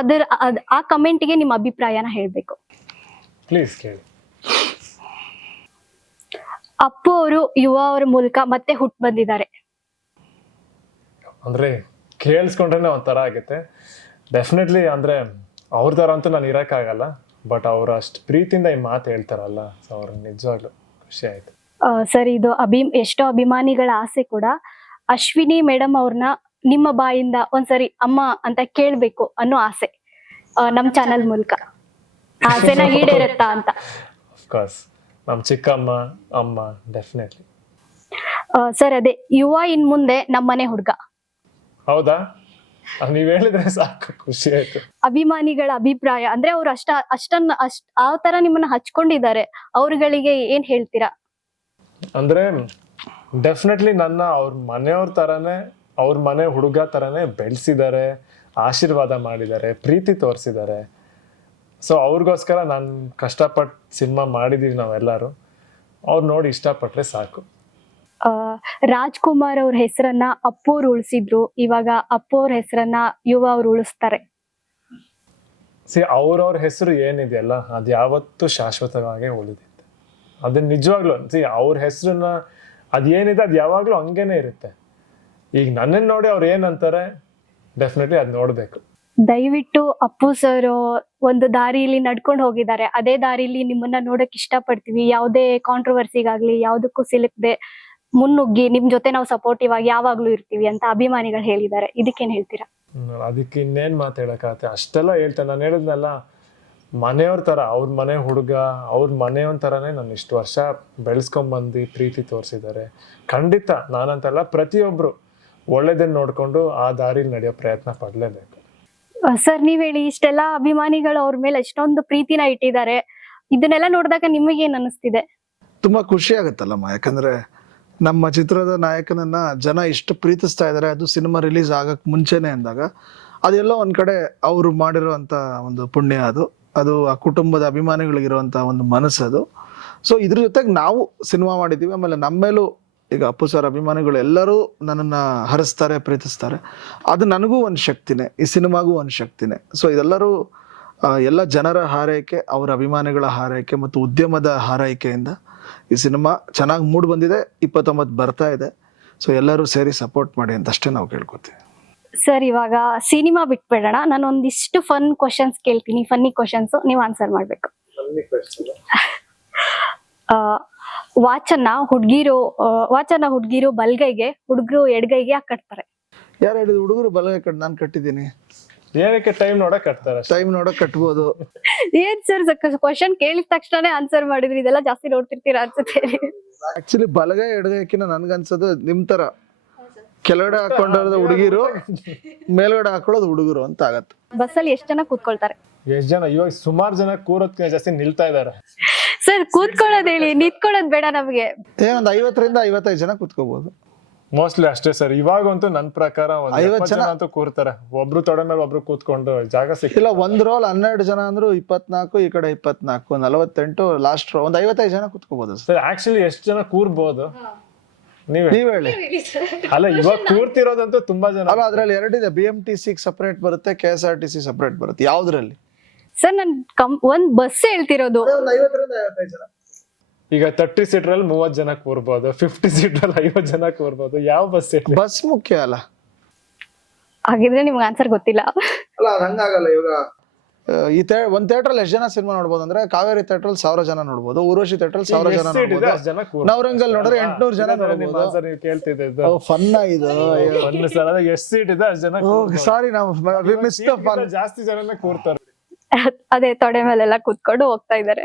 ಆ ಕಮೆಂಟ್ ಗೆ ನಿಮ್ಮ ಅಭಿಪ್ರಾಯನ ಹೇಳ್ಬೇಕು. ಪ್ಲೀಸ್ ಕೇಳಿ. ಅಪ್ಪು ಅವರು ಯುವ ಅವರ ಮೂಲಕ ಮತ್ತೆ ಹುಟ್ಟು ಬಂದಿದ್ದಾರೆ ಅಂದ್ರೆ ಕೇಳಿಸ್ಕೊಂಡ್ರೆ ಒಂಥರ ಆಗುತ್ತೆ. ಡೆಫಿನೆಟ್ಲಿ ಅಂದ್ರೆ ಅವ್ರ ತರ ಅಂತೂ ನಾನು ಇರಕ್ಕಾಗಲ್ಲ, ಬಟ್ ಅವ್ರು ಅಷ್ಟು ಪ್ರೀತಿಯಿಂದ ಈ ಮಾತು ಹೇಳ್ತಾರಲ್ಲ, ಸೊ ಅವ್ರಿಗೆ ನಿಜವಾಗ್ಲೂ ಖುಷಿ ಆಯ್ತು. ಸರ್, ಇದು ಎಷ್ಟೋ ಅಭಿಮಾನಿಗಳ ಆಸೆ ಕೂಡ. ಅಶ್ವಿನಿ ಮೇಡಮ್ ಅವ್ರನ್ನ ನಿಮ್ಮ ಬಾಯಿಂದ ಒಂದ್ಸರಿ ಅಮ್ಮ ಅಂತ ಕೇಳ್ಬೇಕು ಅನ್ನೋ ಆಸೆ ನಮ್ ಚಾನಲ್ ಮೂಲಕ. ಆಸೆನ ಈಡೇರುತ್ತಾ ಅಂತ? ಅಫ್ಕೋರ್ಸ್, ನಮ್ ಚಿಕ್ಕಮ್ಮ, ಅಮ್ಮ, ಡೆಫಿನೆಟ್ಲಿ. ಸರ್, ಅದೇ ಯುವ ಇನ್ ಮುಂದೆ ನಮ್ಮನೆ ಹುಡುಗ. ಹೌದಾ? ನೀವ್ ಹೇಳಿದ್ರೆ ಸಾಕು, ಖುಷಿ ಆಯ್ತು. ಅಭಿಮಾನಿಗಳ ಅಭಿಪ್ರಾಯ ಅಂದ್ರೆ ಅವ್ರು ಆ ತರ ನಿಮ್ಮನ್ನ ಹಚ್ಕೊಂಡಿದ್ದಾರೆ, ಅವ್ರಗಳಿಗೆ ಏನ್ ಹೇಳ್ತೀರಾ? ಅಂದ್ರೆ ಡೆಫಿನೆಟ್ಲಿ ನನ್ನ ಅವ್ರ ಮನೆಯವ್ರ ತರಾನೇ, ಅವ್ರ ಮನೆ ಹುಡುಗ ತರಾನೇ ಬೆಳೆಸಿದ್ದಾರೆ, ಆಶೀರ್ವಾದ ಮಾಡಿದ್ದಾರೆ, ಪ್ರೀತಿ ತೋರಿಸಿದ್ದಾರೆ. ಸೊ ಅವ್ರಿಗೋಸ್ಕರ ನಾನು ಕಷ್ಟಪಟ್ಟು ಸಿನಿಮಾ ಮಾಡಿದೀವಿ ನಾವೆಲ್ಲರೂ. ಅವ್ರು ನೋಡಿ ಇಷ್ಟಪಟ್ರೆ ಸಾಕು. ರಾಜ್ಕುಮಾರ್ ಅವ್ರ ಹೆಸರನ್ನ ಅಪ್ಪು ಅವ್ರು ಉಳಿಸಿದ್ರು, ಇವಾಗ ಅಪ್ಪು ಅವ್ರ ಹೆಸರನ್ನ ಯುವ ಅವ್ರು ಉಳಿಸ್ತಾರೆ. ಅವ್ರವ್ರ ಹೆಸರು ಏನಿದೆಯಲ್ಲ, ಅದು ಯಾವತ್ತೂ ಶಾಶ್ವತವಾಗಿ ಉಳಿದಿದೆ. ಅದನ್ನ ನಿಜವಾಗ್ಲೂ ಅವ್ರ ಹೆಸರನ್ನ ಅದೇನಿದೆ ಅದು ಯಾವಾಗ್ಲೂ ಹಂಗೇನೆ ಇರುತ್ತೆ. ಈಗ ನನ್ನನ್ನು ನೋಡಿ ಅವ್ರು ಏನಂತಾರೆ ಡೆಫಿನೆಟ್ಲಿ ಅದ್ ನೋಡ್ಬೇಕು. ದಯವಿಟ್ಟು ಅಪ್ಪು ಸರ್ ಒಂದು ದಾರಿಲಿ ನಡ್ಕೊಂಡು ಹೋಗಿದ್ದಾರೆ, ಅದೇ ದಾರಿಲಿ ನಿಮ್ಮನ್ನ ನೋಡಕ್ ಇಷ್ಟಪಡ್ತೀವಿ. ಯಾವುದೇ ಕಾಂಟ್ರವರ್ಸಿಗಾಗ್ಲಿ ಯಾವ್ದಕ್ಕೂ ಸಿಲುಕದೆ ಮುನ್ನುಗ್ಗಿ ನಿಮ್ ಜೊತೆ ನಾವು ಸಪೋರ್ಟಿವ್ ಆಗಿ ಯಾವಾಗ್ಲೂ ಇರ್ತೀವಿ ಅಂತ ಅಭಿಮಾನಿಗಳು ಹೇಳಿದ್ದಾರೆ. ಇದಕ್ಕೇನ್ ಹೇಳ್ತೀರಾ? ಅದಕ್ಕೆ ಇನ್ನೇನ್ ಮಾತು ಹೇಳಕ್ಕಾಗತ್ತೆ, ಅಷ್ಟೆಲ್ಲ ಹೇಳ್ತೇನೆ. ನಾನು ಹೇಳಿದ್ನಲ್ಲ, ಮನೆಯವ್ರ ತರ, ಅವ್ರ ಮನೆ ಹುಡುಗ, ಅವ್ರ ಮನೆಯವನ್ ತರಾನೇ ನಾನು ಇಷ್ಟು ವರ್ಷ ಬೆಳೆಸ್ಕೊಂಬಂದು ಪ್ರೀತಿ ತೋರಿಸಿದ್ದಾರೆ. ಖಂಡಿತ ನಾನಂತಲ್ಲ, ಪ್ರತಿಯೊಬ್ರು ಒಳ್ಳೇದನ್ನ ನೋಡ್ಕೊಂಡು ಆ ದಾರಿಲಿ ನಡೆಯೋ ಪ್ರಯತ್ನ ಪಡ್ಲೇಬೇಕು. ಸರ್ ನೀವ್ ಹೇಳಿ, ಇಷ್ಟೆಲ್ಲ ಅಭಿಮಾನಿಗಳು ಅವ್ರ ಮೇಲೆ ಎಷ್ಟೊಂದು ಪ್ರೀತಿನ ಇಟ್ಟಿದ್ದಾರೆ, ಇದನ್ನೆಲ್ಲ ನೋಡಿದಾಗ ನಿಮಗೇನ್ ಅನಿಸ್ತಿದೆ? ತುಂಬಾ ಖುಷಿ ಆಗುತ್ತಲ್ಲಮ್ಮ, ಯಾಕಂದ್ರೆ ನಮ್ಮ ಚಿತ್ರದ ನಾಯಕನನ್ನ ಜನ ಇಷ್ಟು ಪ್ರೀತಿಸ್ತಾ ಇದ್ದಾರೆ, ಅದು ಸಿನಿಮಾ ರಿಲೀಸ್ ಆಗಕ್ ಮುಂಚೆನೆ ಅಂದಾಗ ಅದೆಲ್ಲೋ ಒಂದ್ ಕಡೆ ಅವರು ಮಾಡಿರುವಂತ ಒಂದು ಪುಣ್ಯ, ಅದು ಆ ಕುಟುಂಬದ ಅಭಿಮಾನಿಗಳಿಗಿರುವಂತ ಒಂದು ಮನಸ್ಸದು. ಸೊ ಇದ್ರ ಜೊತೆಗೆ ನಾವು ಸಿನಿಮಾ ಮಾಡಿದೀವಿ, ಆಮೇಲೆ ನಮ್ಮ ಮೇಲೂ ಈಗ ಅಪ್ಪು ಸರ್ ಅಭಿಮಾನಿಗಳು ಎಲ್ಲರೂ ನನ್ನನ್ನ ಹರಿಸ್ತಾರೆ, ಪ್ರೀತಿಸ್ತಾರೆ. ಅದು ನನಗೂ ಒಂದು ಶಕ್ತಿನೇ, ಈ ಸಿನಿಮಾಗೂ ಒಂದು ಶಕ್ತಿನೇ. ಸೊ ಇದೆಲ್ಲರೂ ಎಲ್ಲ ಜನರ ಹಾರೈಕೆ, ಅವರ ಅಭಿಮಾನಿಗಳ ಹಾರೈಕೆ ಮತ್ತು ಉದ್ಯಮದ ಹಾರೈಕೆಯಿಂದ ಈ ಸಿನಿಮಾ ಚೆನ್ನಾಗಿ ಮೂಡ್ ಬಂದಿದೆ. 29 ಬರ್ತಾ ಇದೆ. ಸೊ ಎಲ್ಲರೂ ಸೇರಿ ಸಪೋರ್ಟ್ ಮಾಡಿ ಅಂತ ಅಷ್ಟೇ ನಾವು ಕೇಳ್ಕೊತೀವಿ. ಸರ್ ಇವಾಗ ಸಿನಿಮಾ ಬಿಟ್ಬಿಡೋಣ, ನಾನು ಒಂದಿಷ್ಟು ಫನ್ ಕ್ವಶನ್ಸ್ ಕೇಳ್ತೀನಿ, ಫನ್ನಿ ಕ್ವಶನ್ಸ್, ನೀವು ಆನ್ಸರ್ ಮಾಡ್ಬೇಕು. ವಾಚನ್ನ ಹುಡ್ಗಿರು ಬಲ್ಗೈಗೆ, ಹುಡುಗರು ಎಡಗೈಗೆ ಯಾಕೆ ಕಟ್ತಾರೆ? ಯಾರು ಹೇಳಿದ್ರು ಹುಡುಗರು ಬಲಗೈ ಕಟ್? ನಾನು ಕಟ್ಟಿದ್ದೀನಿ. ಏನಕ್ಕೆ? ಟೈಮ್ ನೋಡಕ್ ಕಟ್ತಾರೆ. ಟೈಮ್ ನೋಡಕ್ ಕಟ್ಬೋದು. ಏನ್ ಸರ್ ಕ್ವಶನ್ ಕೇಳಿದ ತಕ್ಷಣ ಆನ್ಸರ್ ಮಾಡಿದ್ರಿ, ಇದೆಲ್ಲ ಜಾಸ್ತಿ ನೋಡ್ತಿರ್ತೀರಾ ಅನ್ಸುತ್ತೆ. ಆಕ್ಚುಲಿ ಬಲಗೈ ಎಡಗೈಕಿನ ನನ್ಗನ್ಸೋದು ನಿಮ್ ತರ ಕೆಳಗಡೆ ಹಾಕೊಂಡಿರೋದು ಹುಡುಗಿರು, ಮೇಲ್ಗಡೆ ಹಾಕೊಳ್ಳೋದು ಹುಡುಗರು ಅಂತ ಆಗತ್ತೆ. ಬಸ್ಸಲ್ಲಿ ಎಷ್ಟು ಜನ ಕೂತ್ಕೊಳ್ತಾರೆ? ಎಷ್ಟ್ ಜನ? ಇವಾಗ ಸುಮಾರು ಜನ ಕೂರೋದ್ಕಿಂತ ಜಾಸ್ತಿ ನಿಲ್ತಾ ಇದಾರೆ. ಸರ್ ಕೂತ್ಕೊಳ್ಳೋದ್ ಹೇಳಿ, ನಿಂತ್ಕೊಳ್ಳೋದ್ ಬೇಡ ನಮ್ಗೆ. ಒಂದ್ 50ರಿಂದ 55 ಜನ ಕೂತ್ಕೋಬಹುದು ಮೋಸ್ಟ್ಲಿ ಅಷ್ಟೇ ಸರ್. ಇವಾಗಂತೂ ನನ್ ಪ್ರಕಾರ 50 ಜನ ಅಂತೂ ಕೂರ್ತಾರೆ, ಒಬ್ರು ತೊಡೆ ಮೇಲೆ ಒಬ್ರು ಕೂತ್ಕೊಂಡು ಜಾಗ ಇಲ್ಲ. ಒಂದ್ ರೋಲ್ 12 ಜನ ಅಂದ್ರು 24, ಈ ಕಡೆ 24, 48, ಲಾಸ್ಟ್ ರೋ ಒಂದ್ 55 ಜನ ಕೂತ್ಕೋಬಹುದು ಸರ್. ಆಕ್ಚುಲಿ ಎಷ್ಟು ಜನ ಕೂರ್ಬೋದು ನೀವ್ ಹೇಳಿ? ಅಲ್ಲ, ಇವಾಗ ಕೂರ್ತಿರೋದಂತೂ ತುಂಬಾ ಜನ. ಅಲ್ಲ, ಅದ್ರಲ್ಲಿ ಎರಡಿದೆ, BMTC ಸಪರೇಟ್ ಬರುತ್ತೆ, KSRTC ಸಪರೇಟ್ ಬರುತ್ತೆ. ಯಾವ್ದ್ರಲ್ಲಿ? ಸರ್ ನನ್ ಒಂದ್ ಬಸ್ ಹೇಳ್ತಿರೋದು. 50ರಿಂದ 55 ಜನ. ಈಗ 30 ಸೀಟರ್ 30 ಜನ ಕೂರ್ಬೋದು, 50 ಸೀಟರ್ 50 ಜನ ಕೂರ್ಬೋದು. ಯಾವ ಬಸ್? ಬಸ್ ಮುಖ್ಯ ಅಲ್ಲ. ಹಾಗಿದ್ರೆ ನಿಮ್ಗೆ ಆನ್ಸರ್ ಗೊತ್ತಿಲ್ಲ. ಅಲ್ಲ, ಅದು ಹಂಗಾಗಲ್ಲ. ಇವಾಗ ಒಂದ್ ಥಿಯೇಟರ್ ಎಷ್ಟು ಜನ ಸಿನಿಮಾ ನೋಡ್ಬೋದು ಅಂದ್ರೆ, ಕಾವೇರಿ ಥಿಯೇಟರ್ 1000 ಜನ ನೋಡ್ಬೋದು, ಊರ್ವಶಿ ಥಿಯೇಟರ್ 1000 ಜನ ನೋಡ್ಬೋದು, ನವರಂಗಲ್ ನೋಡ್ರೆ 800 ಜನ ನೋಡ್ಬೋದು. ಕೇಳ್ತಿದ್ದು ಫನ್ ಇದು. ಎಷ್ಟು ಸೀಟ್ ಇದೆ ಅಷ್ಟು ಜನ. ಸಾರಿ, ನಾವು ಜಾಸ್ತಿ ಜನನೇ ಕೂರ್ತಾರೆ. ಅದೇ ತೊಡೆ ಮೇಲೆಲ್ಲ ಕೂತ್ಕೊಂಡು ಹೋಗ್ತಾ ಇದಾರೆ.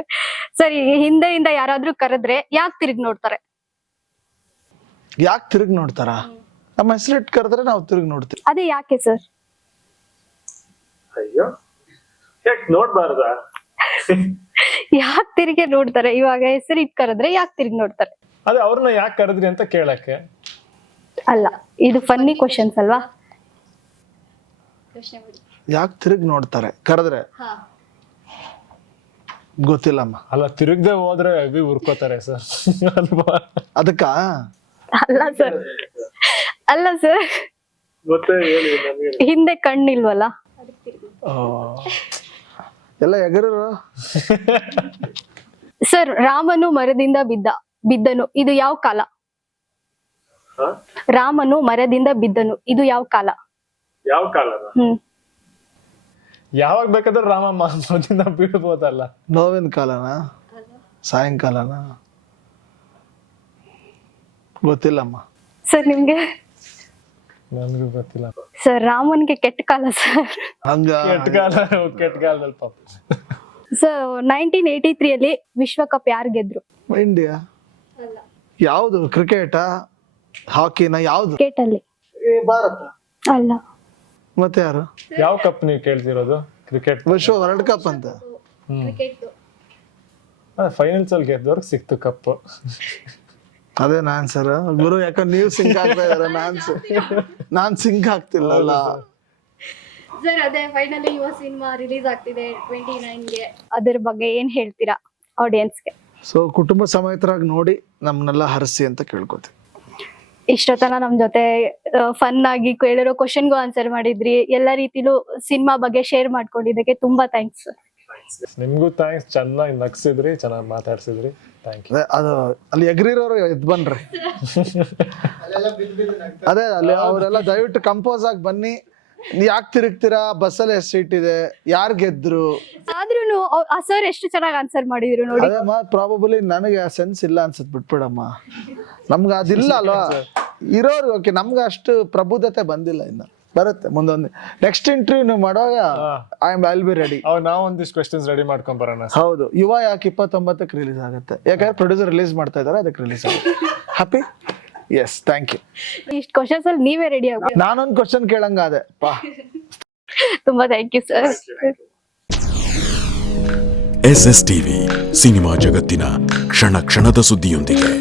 ಸರಿ, ಹಿಂದೆಯಿಂದ ಯಾರಾದ್ರೂ ಕರೆದ್ರೆ ಯಾಕೆ ತಿರುಗಿ ನೋಡ್ತಾರೆ? ಯಾಕೆ ತಿರುಗಿ ನೋಡ್ತಾರ? ನಮ್ಮ ಹೆಸರಿಟ್ಟು ಕರೆದ್ರೆ ನಾವು ತಿರುಗಿ ನೋಡ್ತೀವಿ. ಅದೇ ಯಾಕೆ ಸರ್? ಅಯ್ಯೋ, ಯಾಕೆ ನೋಡ್ಬಾರ್ದ? ಯಾಕೆ ತಿರುಗಿ ನೋಡ್ತಾರೆ? ಇವಾಗ ಹೆಸರಿಟ್ಟು ಕರೆದ್ರೆ ಯಾಕೆ ತಿರುಗಿ ನೋಡ್ತಾರೆ? ಅದೇ ಅವ್ರನ್ನ ಯಾಕೆ ಕರೆದ್ರಿ ಅಂತ ಕೇಳಕ್ಕೆ. ಅಲ್ಲ, ಇದು ಫನ್ನಿ ಕ್ವಶನ್ಸ್ ಅಲ್ವಾ? ಯಾಕೆ ತಿರುಗಿ ನೋಡ್ತಾರೆ ಕರೆದ್ರೆ? ಗೊತ್ತಿಲ್ಲಮ್ಮ. ಅಲ್ಲ, ತಿರುಗದೆ ಹೋದ್ರೆ ಅವಿ ಉರ್ಕೋತಾರೆ ಸರ್ ಅಲ್ವಾ? ಅದಕ್ಕ ಅಲ್ಲ ಸರ್, ಮತ್ತೆ ಹೇಳಿ. ಹಿಂದೆ ಕಣ್ಣಿಲ್ವಲ್ಲ. ಎಲ್ಲ ಎಗರು. ಸರ್, ರಾಮನು ಮರದಿಂದ ಬಿದ್ದನು, ಇದು ಯಾವ ಕಾಲ? ರಾಮನು ಮರದಿಂದ ಬಿದ್ದನು, ಇದು ಯಾವ ಕಾಲ? ಯಾವ ಕಾಲ? ಯಾವಾಗ ಬೇಕಾದ್ರೂ ರಾಮ ಮರದಿಂದ ಬೀಳ್ಬೋದಲ್ಲ. ನೋವಿನ ಕಾಲನಾ? ಸಾಯಂಕಾಲನ? ಗೊತ್ತಿಲ್ಲಮ್ಮ. ಸರ್ ನಿಮ್ಗೆ? ನನ್ಗೂ ಗೊತ್ತಿಲ್ಲ ಸರ್. ರಾಮನ್ಗೆ ಕೆಟ್ಟ ಕಾಲ ಸರ್. ಹಂಗ ಕೆಟ್ಟ ಕಾಲದಲ್ಲಿ ಪಾಪ. ಸರ್ 1983 ಅಲ್ಲಿ ವಿಶ್ವಕಪ್ ಯಾರು ಗೆದ್ರು? ಇಂಡಿಯಾ. ಯಾವ್ದು? ಕ್ರಿಕೆಟಾ, ಹಾಕಿನ? ಯಾವ್ದು? ಕ್ರಿಕೆಟ್ ಅಲ್ಲಿ. ಭಾರತ ಅಲ್ಲ. ಮತ್ತೆ ಯಾರು? ಯಾವ ಕಪ್ ನೀವು ಕೇಳ್ತಿರೋದು? ಕ್ರಿಕೆಟ್ ವಿಶ್ವ ವರ್ಲ್ಡ್ ಕಪ್ ಅಂತ. ಫೈನಲ್ಸ್ ಅಲ್ಲಿ ಗೆದ್ದವ್ರಿಗೆ ಸಿಕ್ತು ಕಪ್. ಅದೇ ಆನ್ಸರ್ ಗುರು. ಯಾಕಂದ್ರೆ ನೀವು ಸಿಂಕ್ ಆಗ್ತಾ ಇದಾರೆ, ನಾನ್ ಸಿಂಕ್ ಆಗ್ತಿಲ್ಲ. ಸರ್ ಅದೇ ಫೈನಲಿ ಯುವ ಸಿನಿಮಾ ರಿಲೀಸ್ ಆಗ್ತಿದೆ 29ಗೆ, ಅದ್ರ ಬಗ್ಗೆ ಏನ್ ಹೇಳ್ತೀರಾ ಆಡಿಯನ್ಸ್ಗೆ? ಸೊ ಕುಟುಂಬ ಸಮೇತರಾಗಿ ನೋಡಿ ನಮ್ಮನ್ನೆಲ್ಲ ಹರಿಸಿ ಅಂತ ಕೇಳ್ಕೊತೀವಿ. ಇಷ್ಟೊತ್ತನ ನಮ್ ಜೊತೆ ಫನ್ ಆಗಿ ಕೇಳಿರೋ ಕ್ವಶನ್ಗೂ ಆನ್ಸರ್ ಮಾಡಿದ್ರಿ, ಎಲ್ಲ ರೀತಿಲೂ ಸಿನಿಮಾ ಬಗ್ಗೆ ಶೇರ್ ಮಾಡ್ಕೊಂಡಿದ್ದಕ್ಕೆ ತುಂಬಾ ಥ್ಯಾಂಕ್ಸ್ ಸರ್. ನಿಮ್ಗೂ ಥ್ಯಾಂಕ್ಸ್, ಚೆನ್ನಾಗಿ ನಗ್ಸಿದ್ರಿ, ಚೆನ್ನಾಗಿ ಮಾತಾಡ್ಸಿದ್ರಿ, ಥ್ಯಾಂಕ್ ಯು. ಅದು ಅಲ್ಲಿ ಎಗ್ರಿರೋರು ಎದ್ ಬನ್ರಿ. ಅದೇ ಅಲ್ಲಿ ಅವರೆಲ್ಲ ದಯವಿಟ್ಟು ಕಂಪೋಸ್ ಆಗಿ ಬನ್ನಿ. ಯಾಕೆ ತಿರುಗ್ತೀರಾ, ಬಸ್ಸಲ್ಲಿ ಎಷ್ಟು ಸೀಟ್ ಇದೆ, ಯಾರು ಗೆದ್ರು? ಆದ್ರೂನು ಆ ಸರ್ ಎಷ್ಟು ಚೆನ್ನಾಗಿ ಆನ್ಸರ್ ಮಾಡಿದ್ರು ನೋಡಿ. ಅದೇ ಪ್ರಾಬಬಲಿ ನನಗೆ ಆ ಸೆನ್ಸ್ ಇಲ್ಲ ಅನ್ಸತ್, ಬಿಟ್ಬಿಡಮ್ಮ. ನಮ್ಗೆ ಅದಿಲ್ಲ ಅಲ್ವಾ, ಇರೋರು ಓಕೆ, ನಮ್ಗೆ ಅಷ್ಟು ಪ್ರಬುದ್ಧತೆ ಬಂದಿಲ್ಲ, ಇನ್ನ ಬರುತ್ತೆ ಮುಂದೊಂದು ನೆಕ್ಸ್ಟ್ ಇಂಟರ್ವ್ಯೂ ನೀವು ಮಾಡುವಾಗ ಐ ಬಿ ರೆಡಿ. ನಾವು ಒಂದಿಷ್ಟು ಕ್ವೆಶನ್ಸ್ ರೆಡಿ ಮಾಡ್ಕೊಂಡ್ ಬರೋಣ. ಹೌದು, ಯುವ ಯಾಕೆ 29ಕ್ಕೆ ರಿಲೀಸ್ ಆಗುತ್ತೆ, ಯಾಕಂದ್ರೆ ಪ್ರೊಡ್ಯೂಸರ್ ರಿಲೀಸ್ ಮಾಡ್ತಾ ಇದಾರೆ, ಅದಕ್ಕೆ ರಿಲೀಸ್ ಆಗುತ್ತೆ. ಹ್ಯಾಪಿ? Yes, thank you. ಇಷ್ಟು ಕ್ವಶನ್ಸ್ ಅಲ್ಲಿ ನೀವೇ ರೆಡಿ ಆಗಿ. ನಾನೊಂದು ಕ್ವಶನ್ ಕೇಳಂಗಾದೆ ಪಾ. ತುಂಬಾ thank you sir. SS TV, cinema ಜಗತ್ತಿನ ಕ್ಷಣ ಕ್ಷಣದ ಸುದ್ದಿಯೊಂದಿಗೆ.